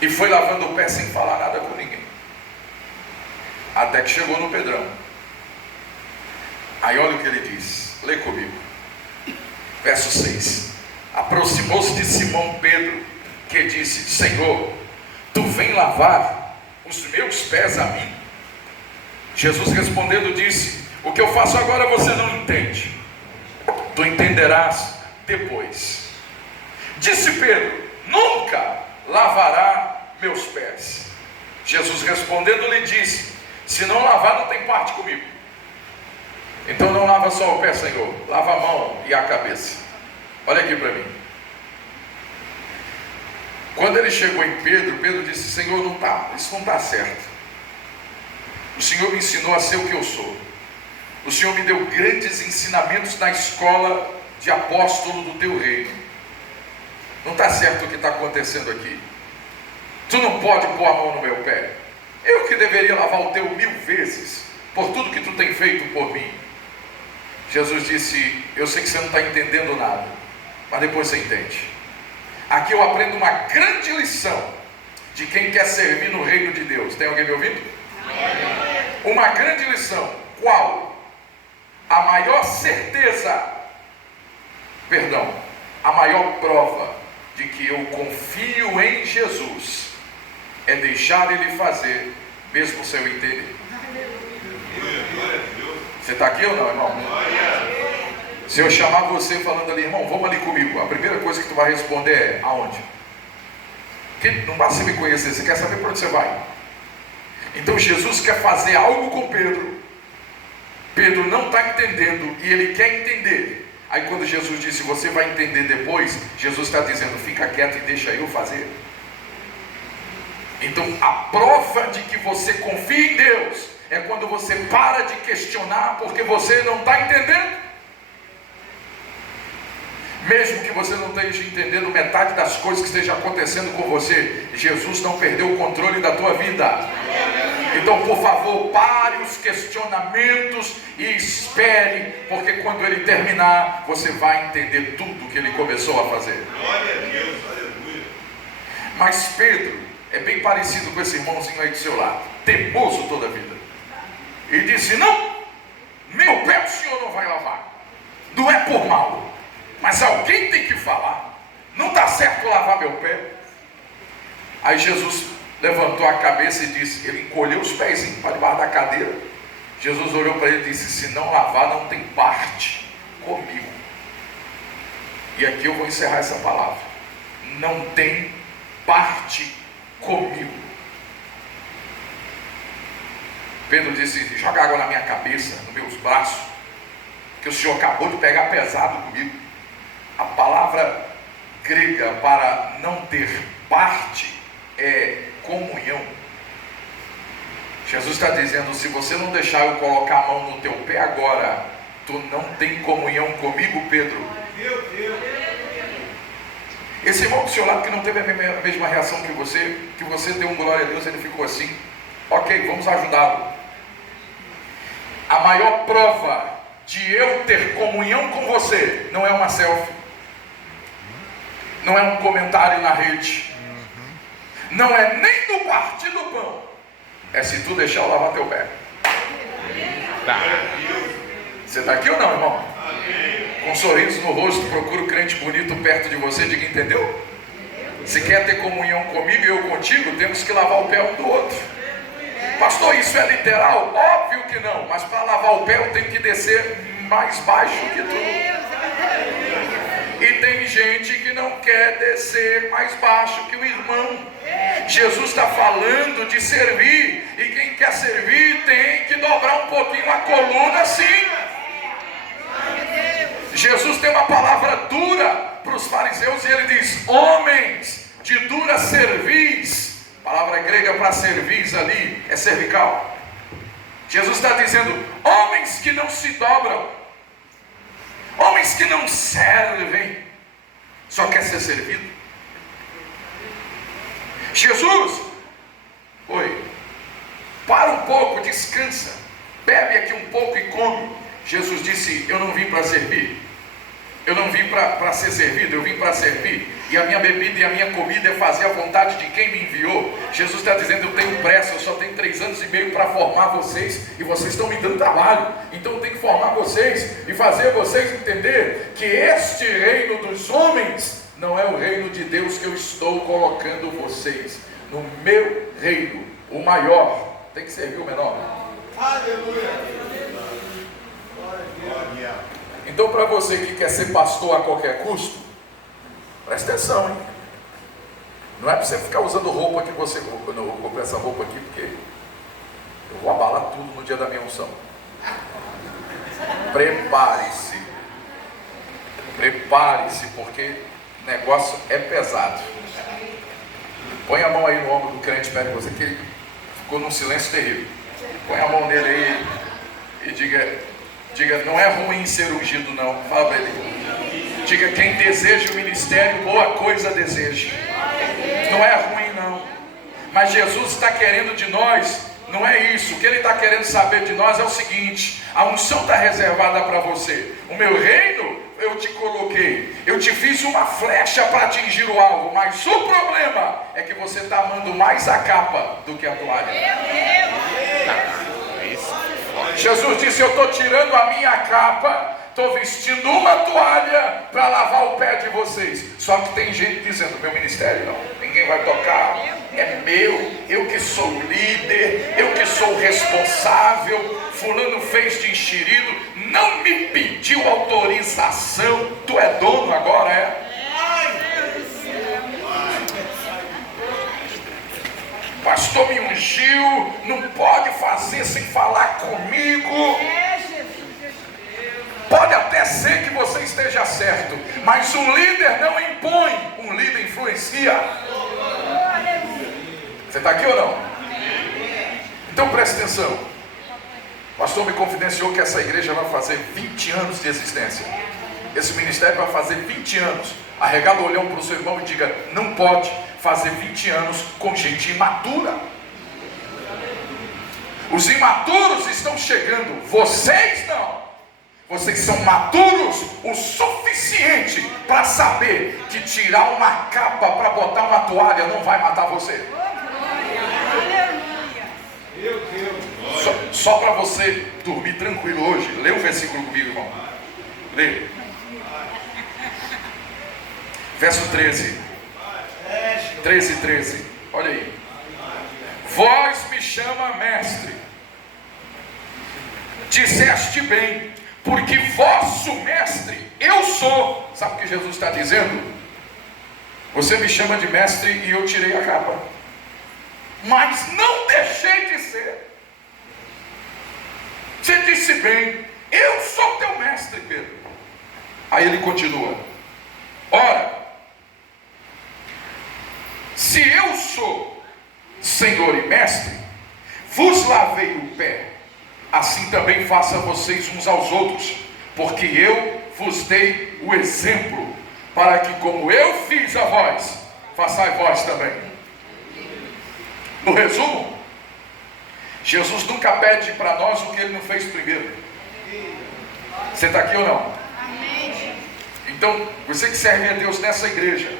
e foi lavando o pé sem falar nada com ninguém, até que chegou no Pedrão. Aí olha o que ele diz, lê comigo, verso 6. Aproximou-se de Simão Pedro, que disse: Senhor, tu vem lavar os meus pés a mim? Jesus respondendo disse: o que eu faço agora você não entende, tu entenderás depois. Disse Pedro: nunca lavará meus pés. Jesus respondendo lhe disse: se não lavar, não tem parte comigo. Então não lava só o pé, Senhor, lava a mão e a cabeça. Olha aqui para mim. Quando ele chegou em Pedro, Pedro disse: Senhor, isso não está certo. O Senhor me ensinou a ser o que eu sou. O Senhor me deu grandes ensinamentos na escola de apóstolo do teu reino. Não está certo o que está acontecendo aqui. Tu não pode pôr a mão no meu pé. Eu que deveria lavar o teu 1000 vezes por tudo que tu tem feito por mim. Jesus disse: eu sei que você não está entendendo nada, mas depois você entende. Aqui eu aprendo uma grande lição de quem quer servir no reino de Deus. Tem alguém me ouvindo? Uma grande lição. Qual? A maior certeza, a maior prova de que eu confio em Jesus é deixar Ele fazer, mesmo sem eu entender. Você está aqui ou não, irmão? Se eu chamar você falando ali: irmão, vamos ali comigo, a primeira coisa que tu vai responder é: aonde? Porque não basta você me conhecer, você quer saber para onde você vai. Então Jesus quer fazer algo com Pedro. Pedro não está entendendo e ele quer entender. Aí quando Jesus disse: você vai entender depois, Jesus está dizendo: fica quieto e deixa eu fazer. Então a prova de que você confia em Deus é quando você para de questionar porque você não está entendendo. Mesmo que você não esteja entendendo metade das coisas que estejam acontecendo com você, Jesus não perdeu o controle da tua vida. Então, por favor, pare os questionamentos e espere, porque quando Ele terminar, você vai entender tudo que Ele começou a fazer. Glória a Deus, aleluia. Mas Pedro é bem parecido com esse irmãozinho aí do seu lado, teimoso toda a vida. E disse: não, meu pé o Senhor não vai lavar. Não é por mal, mas alguém tem que falar. Não está certo lavar meu pé. Aí Jesus levantou a cabeça e disse, ele encolheu os pés para debaixo da cadeira. Jesus olhou para ele e disse: se não lavar, não tem parte comigo. E aqui eu vou encerrar essa palavra. Não tem parte comigo. Pedro disse: joga água na minha cabeça, nos meus braços, que o Senhor acabou de pegar pesado comigo. A palavra grega para não ter parte é comunhão. Jesus está dizendo: se você não deixar eu colocar a mão no teu pé agora, tu não tem comunhão comigo, Pedro. Meu Deus. Esse irmão do seu lado que não teve a mesma reação que você deu um glória a Deus, ele ficou assim: ok, vamos ajudá-lo. A maior prova de eu ter comunhão com você não é uma selfie, não é um comentário na rede, não é nem no partir do pão, é se tu deixar eu lavar teu pé. Você está aqui ou não, irmão? Com um sorriso no rosto, procura o crente bonito perto de você, diga, entendeu? Se quer ter comunhão comigo e eu contigo, temos que lavar o pé um do outro. Pastor, isso é literal? Óbvio que não, mas para lavar o pé eu tenho que descer mais baixo que tu. E tem gente que não quer descer mais baixo que o irmão. Jesus está falando de servir, e quem quer servir tem que dobrar um pouquinho a coluna, sim. Jesus tem uma palavra dura para os fariseus, e ele diz: homens de dura cerviz. A palavra grega para cerviz ali é cervical. Jesus está dizendo: homens que não se dobram, homens que não servem, só quer ser servido. Jesus, oi, para um pouco, descansa, bebe aqui um pouco e come. Jesus disse: eu não vim para servir, eu não vim para ser servido, eu vim para servir. E a minha bebida e a minha comida é fazer a vontade de quem me enviou. Jesus está dizendo: eu tenho pressa, eu só tenho 3 anos e meio para formar vocês, e vocês estão me dando trabalho. Então eu tenho que formar vocês e fazer vocês entender que este reino dos homens não é o reino de Deus que eu estou colocando vocês. No meu reino, o maior tem que servir o menor. Aleluia. Então, para você que quer ser pastor a qualquer custo, presta atenção, hein? Não é para você ficar usando roupa que você... Eu não vou comprar essa roupa aqui porque eu vou abalar tudo no dia da minha unção. Prepare-se. Prepare-se, porque o negócio é pesado. Põe a mão aí no ombro do crente perto de você, que ele ficou num silêncio terrível. Põe a mão nele aí e diga, não é ruim ser ungido não. Fala para ele. Diga, quem deseja o ministério, boa coisa deseja. Não é ruim não. Mas Jesus está querendo de nós, não é isso. O que Ele está querendo saber de nós é o seguinte: a unção está reservada para você. O meu reino, eu te coloquei, eu te fiz uma flecha para atingir o alvo. Mas o problema é que você está amando mais a capa do que a toalha. Jesus disse: eu estou tirando a minha capa, estou vestindo uma toalha para lavar o pé de vocês. Só que tem gente dizendo: meu ministério não, ninguém vai tocar, é meu, eu que sou líder, eu que sou responsável. Fulano fez de enxerido, não me pediu autorização. Tu é dono agora, é? Pastor me ungiu, não pode fazer sem falar comigo. Pode até ser que você esteja certo, mas um líder não impõe, um líder influencia. Você está aqui ou não? Então preste atenção. O pastor me confidenciou que essa igreja vai fazer 20 anos de existência. Esse ministério vai fazer 20 anos. Arregala o olhão para o seu irmão e diga: não pode fazer 20 anos com gente imatura. Os imaturos estão chegando, vocês não. Vocês são maduros o suficiente para saber que tirar uma capa para botar uma toalha não vai matar você. Só para você dormir tranquilo hoje, lê o versículo comigo, irmão. Lê. Verso 13. 13. Olha aí. Vós me chama mestre. Disseste bem, porque vosso mestre eu sou. Sabe o que Jesus está dizendo? Você me chama de mestre e eu tirei a capa, mas não deixei de ser. Você disse bem, eu sou teu mestre, Pedro. Aí ele continua: ora, se eu sou Senhor e mestre, vos lavei o pé, assim também faça vocês uns aos outros, porque eu vos dei o exemplo, para que como eu fiz a vós, façais vós também. No resumo, Jesus nunca pede para nós o que Ele não fez primeiro. Você está aqui ou não? Então, você que serve a Deus nessa igreja,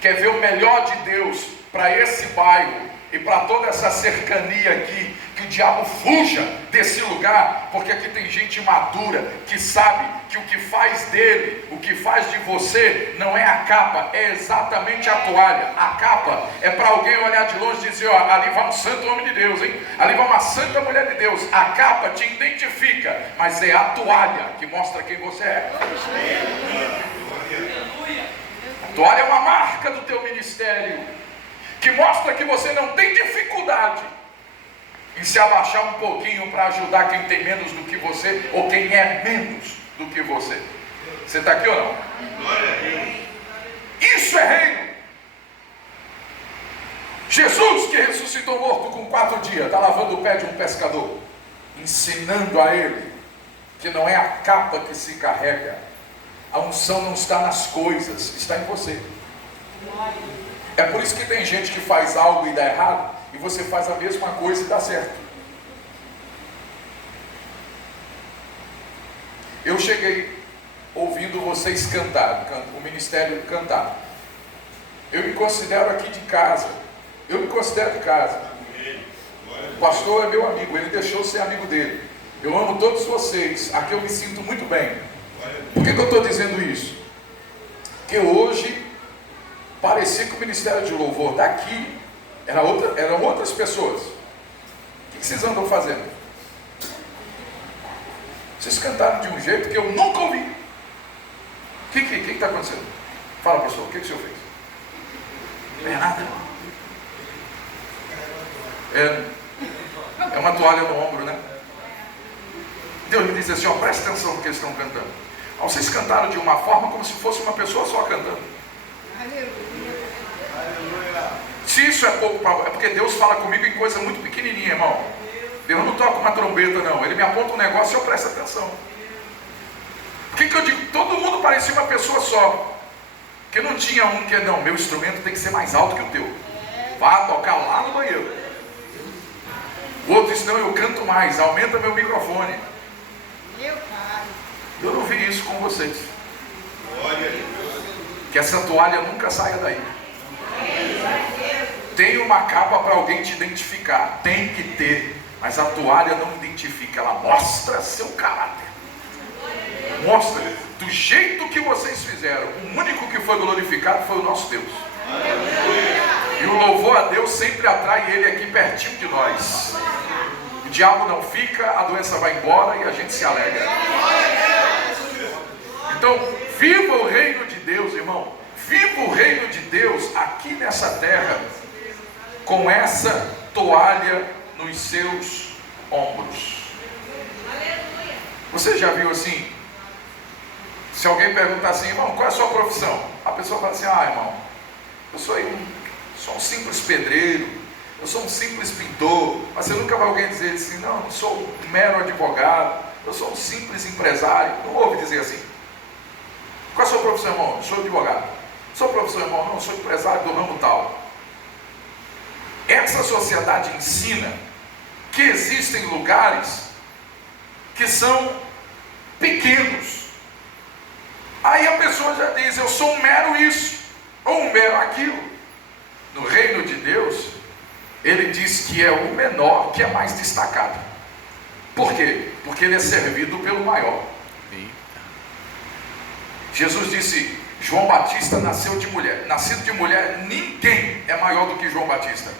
quer ver o melhor de Deus para para esse bairro e para toda essa cercania aqui, que o diabo fuja desse lugar, porque aqui tem gente madura que sabe que o que faz dele, o que faz de você, não é a capa, é exatamente a toalha. A capa é para alguém olhar de longe e dizer: ó, ali vai um santo homem de Deus, hein? Ali vai uma santa mulher de Deus. A capa te identifica, mas é a toalha que mostra quem você é. A toalha é uma marca do teu ministério, que mostra que você não tem dificuldade em se abaixar um pouquinho para ajudar quem tem menos do que você, ou quem é menos do que você. Você está aqui ou não? Isso é reino. Jesus, que ressuscitou morto com 4 dias, está lavando o pé de um pescador, ensinando a ele que não é a capa que se carrega, a unção não está nas coisas, está em você. É por isso que tem gente que faz algo e dá errado, e você faz a mesma coisa e dá certo. Eu cheguei ouvindo vocês cantar, o ministério cantar. Eu me considero aqui de casa. Eu me considero de casa. O pastor é meu amigo, ele deixou ser amigo dele. Eu amo todos vocês. Aqui eu me sinto muito bem. Por que eu estou dizendo isso? Porque hoje parecia que o ministério de louvor daqui eram outras pessoas. O que vocês andam fazendo? Vocês cantaram de um jeito que eu nunca ouvi. O que está acontecendo? Fala, pastor, o que o senhor fez? Não é nada. É uma toalha no ombro, né? Deus me diz assim: ó, presta atenção no que eles estão cantando. Vocês cantaram de uma forma como se fosse uma pessoa só cantando. Se isso é pouco, é porque Deus fala comigo em coisa muito pequenininha, irmão. Deus não toca uma trombeta, não. Ele me aponta um negócio e eu presto atenção. Por que eu digo? Todo mundo parecia uma pessoa só. Porque não tinha um que não, meu instrumento tem que ser mais alto que o teu. Vá tocar lá no banheiro. O outro disse: não, eu canto mais, aumenta meu microfone. Eu não vi isso com vocês. Que essa toalha nunca saia daí. Tem uma capa para alguém te identificar, tem que ter, mas a toalha não identifica, ela mostra seu caráter, mostra do jeito que vocês fizeram. O único que foi glorificado foi o nosso Deus. E o louvor a Deus sempre atrai ele aqui pertinho de nós. O diabo não fica, a doença vai embora e a gente se alegra. Então, viva o reino de Deus, irmão. Viva o reino de Deus aqui nessa terra, com essa toalha nos seus ombros. Você já viu assim? Se alguém perguntar assim: irmão, qual é a sua profissão? A pessoa fala assim: irmão, eu sou um simples pedreiro, eu sou um simples pintor. Mas você nunca vai alguém dizer assim: não, não sou um mero advogado, eu sou um simples empresário. Não ouve dizer assim. Qual é a sua profissão, irmão? Eu sou advogado. Sua profissão, irmão? Não, eu sou empresário do ramo tal. Essa sociedade ensina que existem lugares que são pequenos. Aí a pessoa já diz: eu sou um mero isso, ou um mero aquilo. No reino de Deus, ele diz que é o menor que é mais destacado. Por quê? Porque ele é servido pelo maior. Jesus disse: João Batista nasceu de mulher. Nascido de mulher, ninguém é maior do que João Batista.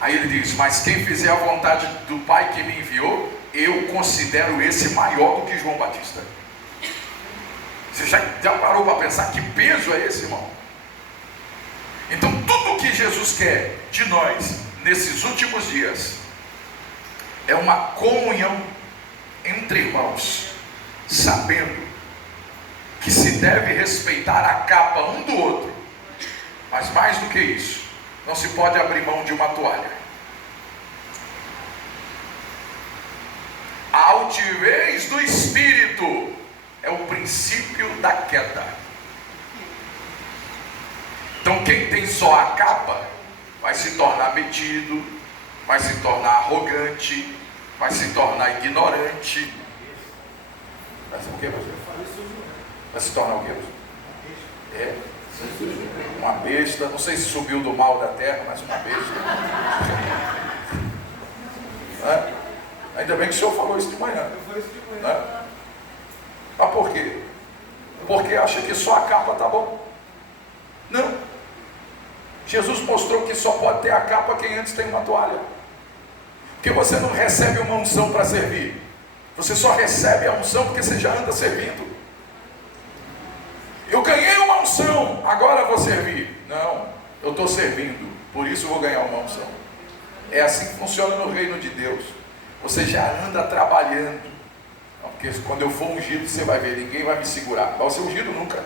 Aí ele diz: mas quem fizer a vontade do Pai que me enviou, eu considero esse maior do que João Batista. Você já parou para pensar que peso é esse, irmão? Então tudo que Jesus quer de nós nesses últimos dias é uma comunhão entre irmãos, sabendo que se deve respeitar a capa um do outro, mas mais do que isso, não se pode abrir mão de uma toalha. A altivez do espírito é o princípio da queda. Então quem tem só a capa vai se tornar metido, vai se tornar arrogante, vai se tornar ignorante. Vai se tornar o quê? Uma besta, não sei se subiu do mal da terra, mas uma besta. Ainda bem que o senhor falou isso de manhã. Mas por quê? Porque acha que só a capa tá bom. Não. Jesus mostrou que só pode ter a capa quem antes tem uma toalha. Porque você não recebe uma unção para servir. Você só recebe a unção porque você já anda servindo. Eu ganhei uma unção, agora vou servir. Não, eu estou servindo, por isso vou ganhar uma unção. É assim que funciona no reino de Deus. Você já anda trabalhando. Porque quando eu for ungido, você vai ver, ninguém vai me segurar. Vai ser ungido nunca.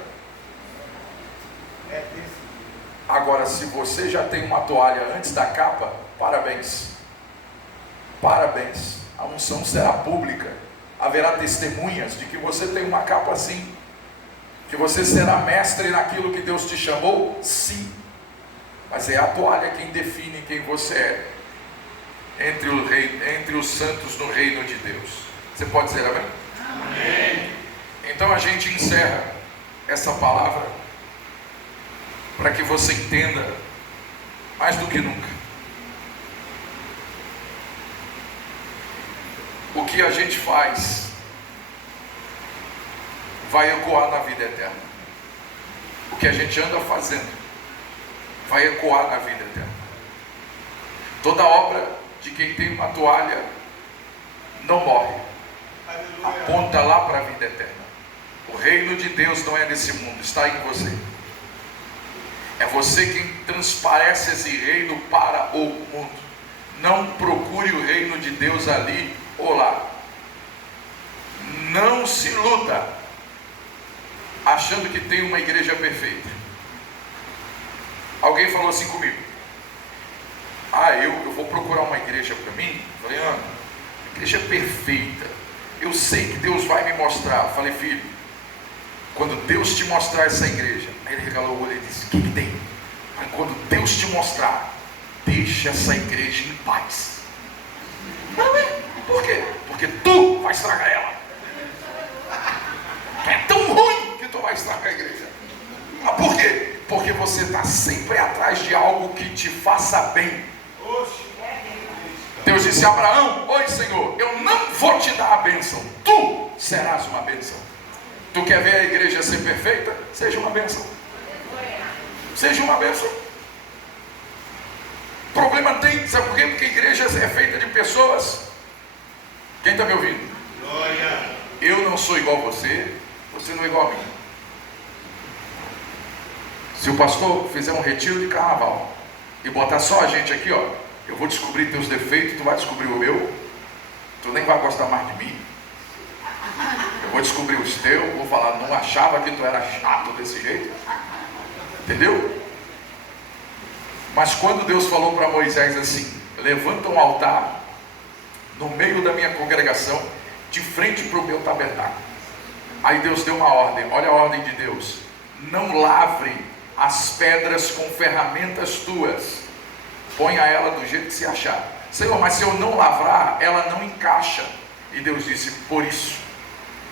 Agora, se você já tem uma toalha antes da capa, parabéns. Parabéns. A unção será pública. Haverá testemunhas de que você tem uma capa assim. Que você será mestre naquilo que Deus te chamou? Sim. Mas é a toalha quem define quem você é. Entre os santos no reino de Deus. Você pode dizer amém? Amém. Então a gente encerra essa palavra para que você entenda mais do que nunca o que a gente faz vai ecoar na vida eterna. O que a gente anda fazendo vai ecoar na vida eterna. Toda obra de quem tem uma toalha não morre, aponta lá para a vida eterna. O reino de Deus não é nesse mundo, está em você. É você quem transparece esse reino para o mundo. Não procure o reino de Deus ali ou lá. Não se iluda achando que tem uma igreja perfeita. Alguém falou assim comigo: eu vou procurar uma igreja para mim. Eu falei: igreja perfeita, eu sei que Deus vai me mostrar. Eu falei: filho, quando Deus te mostrar essa igreja. Aí ele regalou o olho e disse: o que tem? Aí, quando Deus te mostrar, deixa essa igreja em paz. Por quê? Porque tu vai estragar ela. É tão ruim que tu vai estragar a igreja. Mas por quê? Porque você está sempre atrás de algo que te faça bem. Deus disse a Abraão: oi Senhor, eu não vou te dar a bênção, tu serás uma bênção. Tu quer ver a igreja ser perfeita? Seja uma bênção. Seja uma bênção. O problema tem, sabe por quê? Porque a igreja é feita de pessoas. Quem está me ouvindo? Eu não sou igual a você, você não é igual a mim. Se o pastor fizer um retiro de carnaval e botar só a gente aqui, eu vou descobrir teus defeitos, tu vai descobrir o meu, tu nem vai gostar mais de mim. Eu vou descobrir os teus, vou falar: não achava que tu era chato desse jeito. Entendeu? Mas quando Deus falou para Moisés assim: levanta um altar no meio da minha congregação, de frente para o meu tabernáculo. Aí Deus deu uma ordem, olha a ordem de Deus: não lavre as pedras com ferramentas tuas, ponha ela do jeito que se achar. Senhor, mas se eu não lavrar, ela não encaixa. E Deus disse: por isso,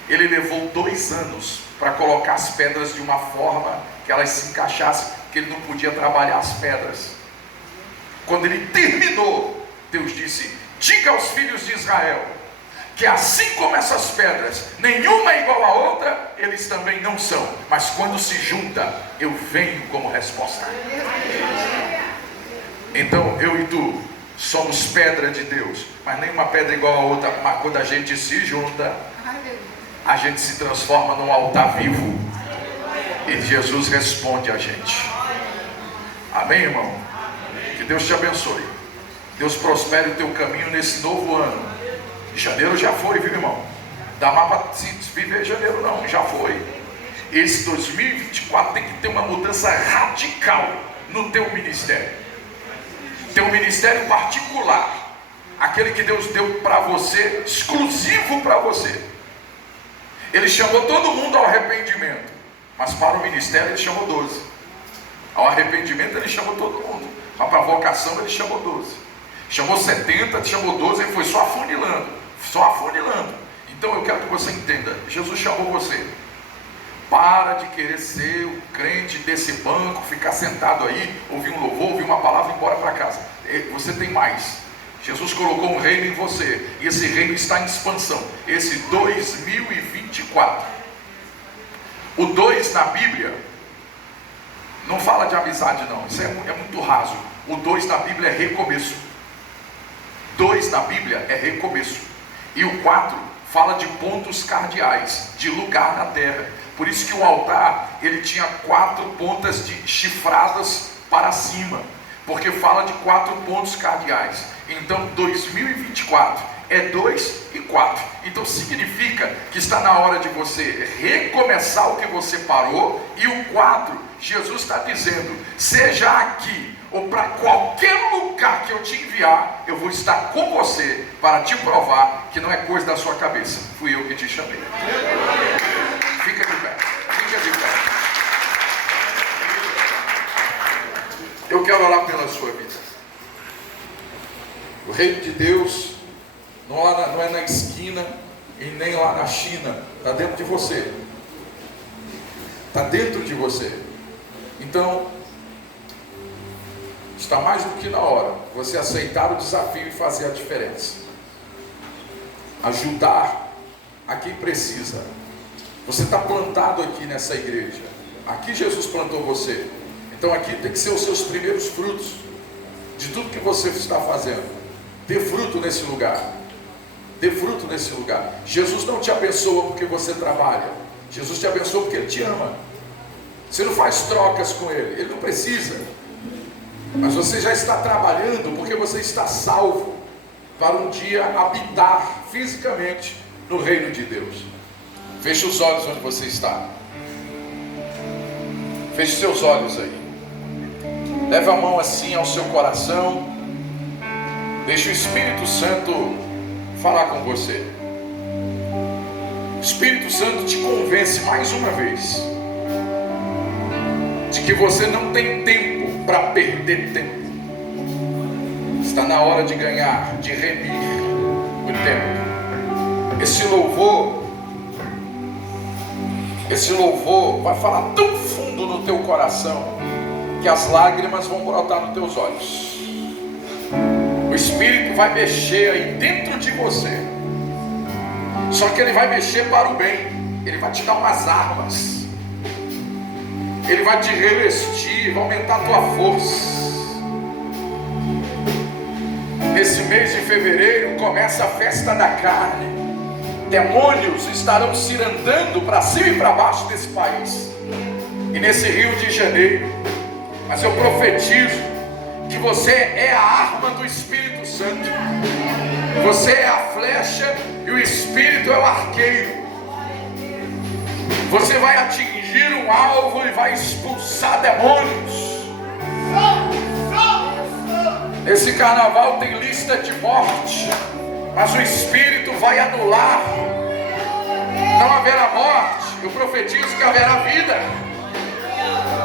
ele levou 2 anos para colocar as pedras de uma forma que elas se encaixassem, que ele não podia trabalhar as pedras. Quando ele terminou, Deus disse: diga aos filhos de Israel que assim como essas pedras, nenhuma é igual a outra, eles também não são, mas quando se junta, eu venho como resposta. Então eu e tu somos pedra de Deus, mas nenhuma pedra igual a outra. Mas quando a gente se junta, a gente se transforma num altar vivo, e Jesus responde a gente. Amém, irmão? Que Deus te abençoe. Deus prospere o teu caminho nesse novo ano. Janeiro já foi, viu, irmão? Dá mais para se viver janeiro não, já foi. Esse 2024 tem que ter uma mudança radical no teu ministério. Teu ministério particular, aquele que Deus deu para você, exclusivo para você. Ele chamou todo mundo ao arrependimento, mas para o ministério ele chamou 12. Ao arrependimento ele chamou todo mundo, mas para a vocação ele chamou 12. Chamou 70, chamou 12, ele foi só afunilando. Só afunilando. Então eu quero que você entenda: Jesus chamou você Para de querer ser o crente desse banco, ficar sentado aí, ouvir um louvor, ouvir uma palavra e ir embora para casa. Você tem mais. Jesus colocou um reino em você, e esse reino está em expansão. Esse 2024. O 2 na Bíblia não fala de amizade não, isso é muito raso. O 2 na Bíblia é recomeço. 2 na Bíblia é recomeço. E o 4 fala de pontos cardeais, de lugar na terra. Por isso que o altar, ele tinha 4 pontas chifradas para cima, porque fala de 4 pontos cardeais. Então 2024 é 2 e 4. Então significa que está na hora de você recomeçar o que você parou. E o 4, Jesus está dizendo: seja aqui ou para qualquer lugar que eu te enviar, eu vou estar com você para te provar que não é coisa da sua cabeça, fui eu que te chamei. Fica de pé, fica de pé. Eu quero orar pela sua vida. O reino de Deus não é na esquina e nem lá na China, está dentro de você. Está dentro de você. Então, está mais do que na hora você aceitar o desafio e fazer a diferença. Ajudar a quem precisa. Você está plantado aqui nessa igreja. Aqui Jesus plantou você. Então aqui tem que ser os seus primeiros frutos de tudo que você está fazendo. Dê fruto nesse lugar. Dê fruto nesse lugar. Jesus não te abençoa porque você trabalha. Jesus te abençoa porque Ele te ama. Você não faz trocas com Ele. Ele não precisa. Mas você já está trabalhando porque você está salvo para um dia habitar fisicamente no reino de Deus. Feche os olhos onde você está. Feche seus olhos aí. Leve a mão assim ao seu coração. Deixe o Espírito Santo falar com você. O Espírito Santo te convence mais uma vez de que você não tem tempo para perder tempo. Está na hora de ganhar, de remir o tempo. Esse louvor vai falar tão fundo no teu coração que as lágrimas vão brotar nos teus olhos. O Espírito vai mexer aí dentro de você. Só que Ele vai mexer para o bem. Ele vai te dar umas armas. Ele vai te revestir, vai aumentar a tua força. Nesse mês de fevereiro começa a festa da carne. Demônios estarão cirandando para cima e para baixo desse país e nesse Rio de Janeiro. Mas eu profetizo que você é a arma do Espírito Santo. Você é a flecha e o Espírito é o arqueiro. Você vai atingir um alvo e vai expulsar demônios. Esse carnaval tem lista de morte, mas o Espírito vai anular. Não haverá morte. Eu profetizo que haverá vida.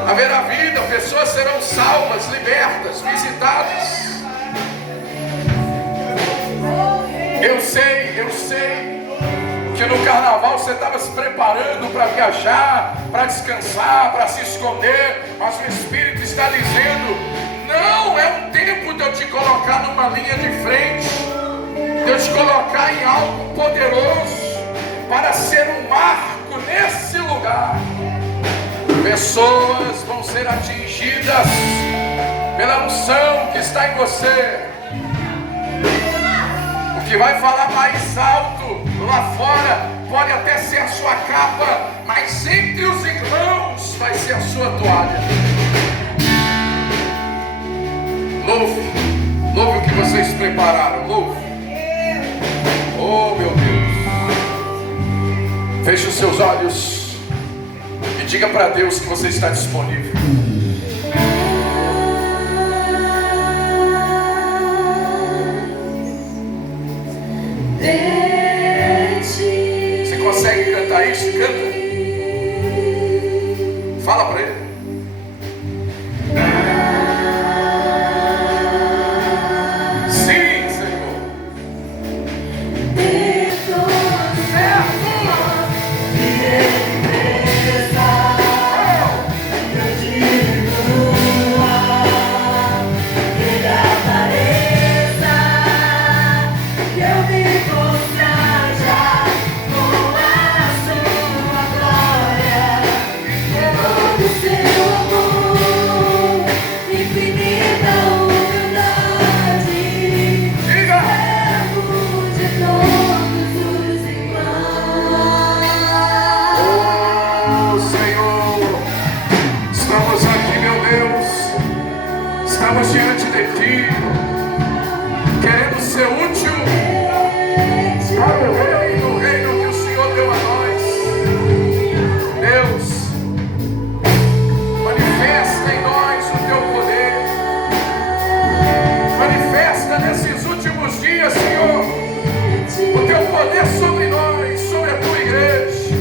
Haverá vida, pessoas serão salvas, libertas, visitadas. Eu sei que no carnaval você estava se preparando para viajar, para descansar, para se esconder, mas o Espírito está dizendo: não é um tempo de eu te colocar numa linha de frente, de eu te colocar em algo poderoso, para ser um marco nesse lugar. Pessoas vão ser atingidas pela unção que está em você. O que vai falar mais alto lá fora pode até ser a sua capa, mas entre os irmãos vai ser a sua toalha. Louve o que vocês prepararam, louve. Oh meu Deus. Feche os seus olhos e diga para Deus que você está disponível. Você consegue cantar isso? Canta. Fala para Ele. Certo. Estamos diante de Ti, querendo ser útil para o reino que o Senhor deu a nós. Deus, manifesta em nós o Teu poder. Manifesta nesses últimos dias, Senhor, o Teu poder sobre nós, sobre a Tua igreja,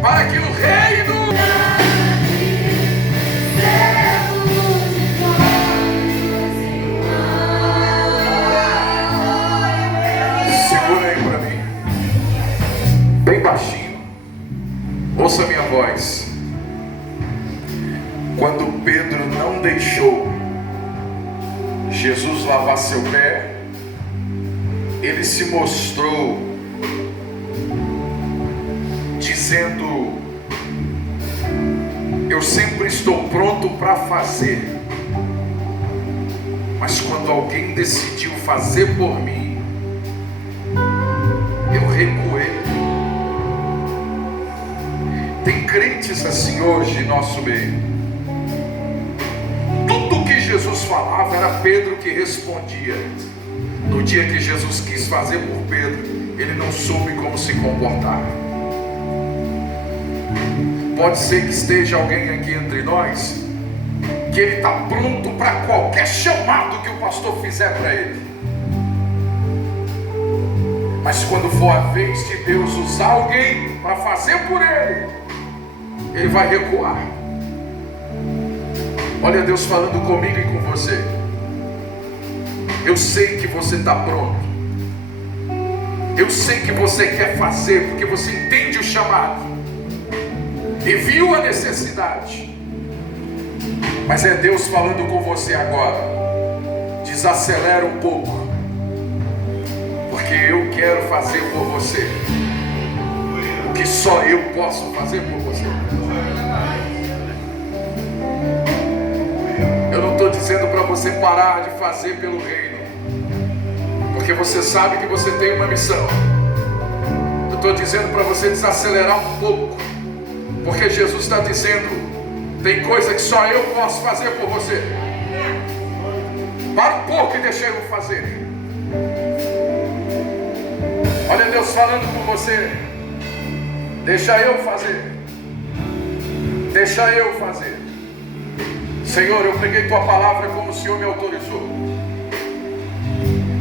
para que o reino bem baixinho, ouça minha voz. Quando Pedro não deixou Jesus lavar seu pé, ele se mostrou dizendo: eu sempre estou pronto para fazer, mas quando alguém decidiu fazer por mim, eu recuei. Tem crentes assim hoje em nosso meio. Tudo que Jesus falava era Pedro que respondia. No dia que Jesus quis fazer por Pedro, ele não soube como se comportar. Pode ser que esteja alguém aqui entre nós que ele está pronto para qualquer chamado que o pastor fizer para ele, mas quando for a vez de Deus usar alguém para fazer por ele, ele vai recuar. Olha Deus falando comigo e com você. Eu sei que você está pronto. Eu sei que você quer fazer, porque você entende o chamado e viu a necessidade. Mas é Deus falando com você agora. Desacelera um pouco, porque eu quero fazer por você o que só eu posso fazer por você. Eu não estou dizendo para você parar de fazer pelo reino, porque você sabe que você tem uma missão. Eu estou dizendo para você desacelerar um pouco, porque Jesus está dizendo: tem coisa que só eu posso fazer por você. Para um pouco e deixa eu fazer. Olha Deus falando com você. Deixa eu fazer. Deixa eu fazer. Senhor, eu preguei tua palavra como o Senhor me autorizou.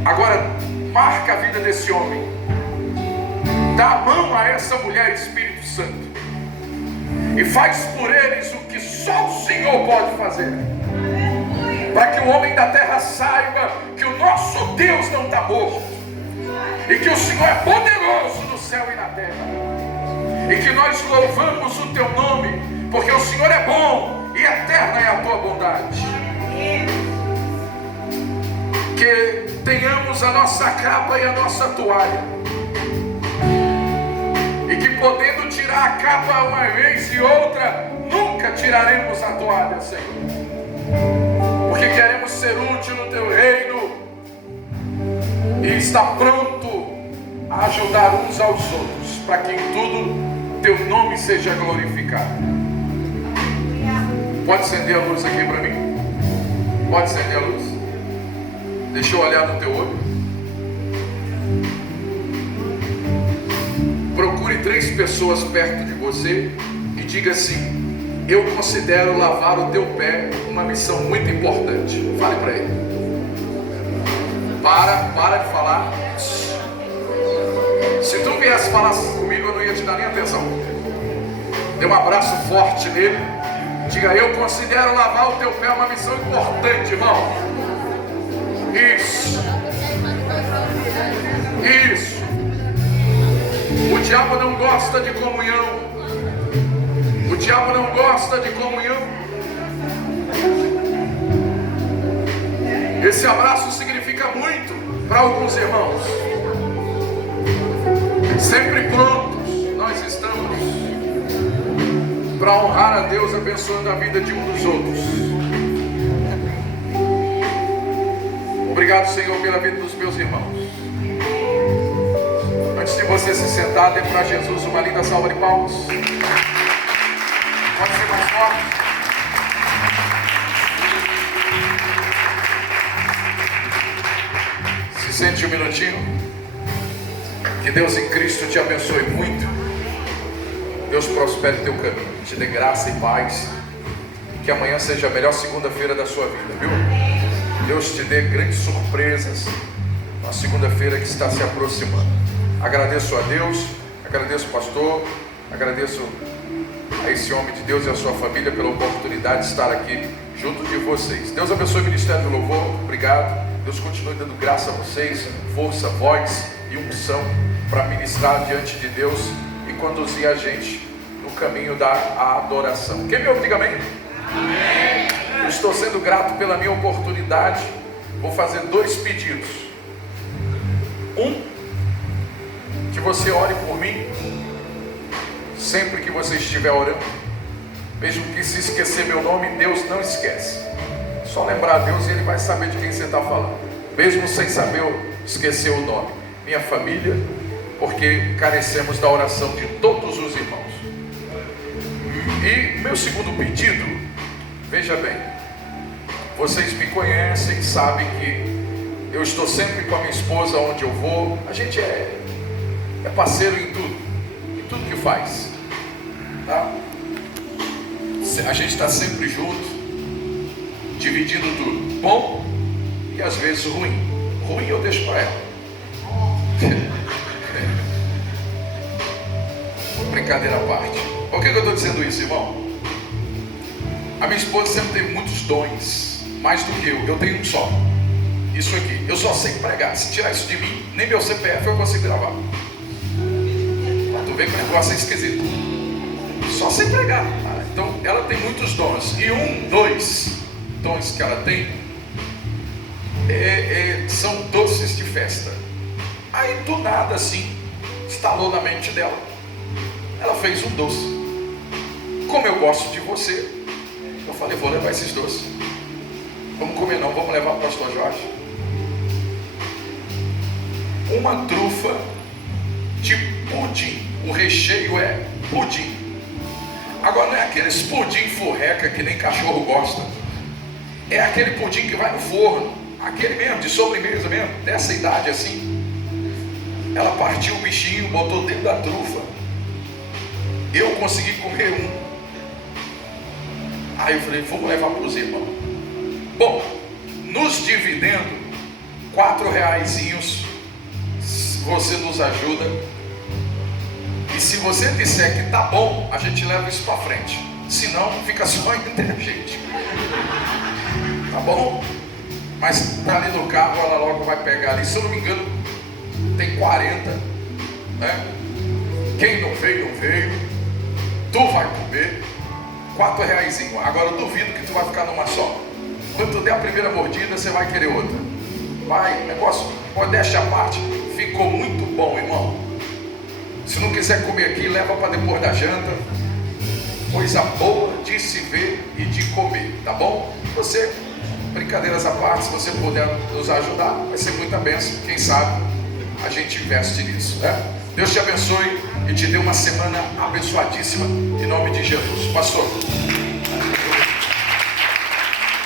Agora marca a vida desse homem. Dá a mão a essa mulher, Espírito Santo, e faz por eles o que só o Senhor pode fazer, para que o homem da terra saiba que o nosso Deus não está morto, e que o Senhor é poderoso no céu e na terra, e que nós louvamos o teu nome, porque o Senhor é bom e eterna é a tua bondade. Que tenhamos a nossa capa e a nossa toalha, e que podendo tirar a capa uma vez e outra, nunca tiraremos a toalha, Senhor, porque queremos ser útil no teu reino e estar pronto a ajudar uns aos outros, para que em tudo teu nome seja glorificado. Pode acender a luz aqui para mim? Pode acender a luz? Deixa eu olhar no teu olho. Procure 3 pessoas perto de você e diga assim: eu considero lavar o teu pé uma missão muito importante. Fale para ele. Para de falar. Se tu viesse falar comigo, eu não ia te dar nem atenção. Dê um abraço forte nele. Diga: eu considero lavar o teu pé uma missão importante, irmão. Isso. Isso. O diabo não gosta de comunhão. O diabo não gosta de comunhão. Esse abraço significa muito para alguns irmãos. Sempre prontos nós estamos para honrar a Deus, abençoando a vida de um dos outros. Obrigado, Senhor, pela vida dos meus irmãos. Antes de você se sentar, dê para Jesus uma linda salva de palmas. Pode ser mais forte. Sente um minutinho. Que Deus em Cristo te abençoe muito. Deus prospere teu caminho, te dê graça e paz. Que amanhã seja a melhor segunda-feira da sua vida, viu? Deus te dê grandes surpresas na segunda-feira que está se aproximando. Agradeço a Deus, agradeço o pastor, agradeço a esse homem de Deus e a sua família pela oportunidade de estar aqui junto de vocês. Deus abençoe o Ministério do Louvor, obrigado. Deus continue dando graça a vocês, força, voz e unção para ministrar diante de Deus e conduzir a gente no caminho da adoração. Quem me ouve, diga amém? Amém. Eu estou sendo grato pela minha oportunidade. Vou fazer 2 pedidos. Que você ore por mim sempre que você estiver orando. Mesmo que se esquecer meu nome, Deus não esquece. Só lembrar a Deus e Ele vai saber de quem você está falando, mesmo sem saber esquecer o nome. Minha família, porque carecemos da oração de todos os irmãos. E meu segundo pedido, veja bem, vocês me conhecem, sabem que eu estou sempre com a minha esposa onde eu vou. A gente é parceiro em tudo que faz, tá? A gente está sempre junto, dividindo tudo, bom e às vezes ruim. Ruim eu deixo para ela. Brincadeira à parte. Por que eu estou dizendo isso, irmão? A minha esposa sempre teve muitos dons, mais do que eu tenho um só. Isso aqui, eu só sei pregar. Se tirar isso de mim, nem meu CPF eu consigo gravar. Tu vê que o negócio é esquisito. Só sei pregar. Então ela tem muitos dons. E 2 dons que ela tem são doces de festa. Aí do nada assim, instalou na mente dela. Ela fez um doce. Como eu gosto de você, eu falei, vou levar esses doces. Vamos comer não, vamos levar para o pastor Jorge. Uma trufa de pudim. O recheio é pudim. Agora não é aqueles pudim furreca que nem cachorro gosta. É aquele pudim que vai no forno. Aquele mesmo, de sobremesa mesmo, dessa idade assim. Ela partiu o bichinho, botou dentro da trufa. Eu consegui comer um. Aí eu falei, vamos levar para os irmãos. Bom, nos dividendo, R$4 você nos ajuda. E se você disser que tá bom, a gente leva isso para frente. Se não, fica só entre a gente. Tá bom? Mas tá ali no carro, ela logo vai pegar ali. Se eu não me engano, tem 40, né? Quem não veio, não veio. Tu vai comer R$4. Agora eu duvido que tu vai ficar numa só. Quando tu der a primeira mordida, você vai querer outra. Vai, negócio, modéstia à parte, ficou muito bom, irmão. Se não quiser comer aqui, leva para depois da janta. Coisa boa de se ver e de comer, tá bom? Você, brincadeiras à parte, se você puder nos ajudar, vai ser muita bênção. Quem sabe a gente investe nisso, né? Deus te abençoe e te dê uma semana abençoadíssima em nome de Jesus. Pastor.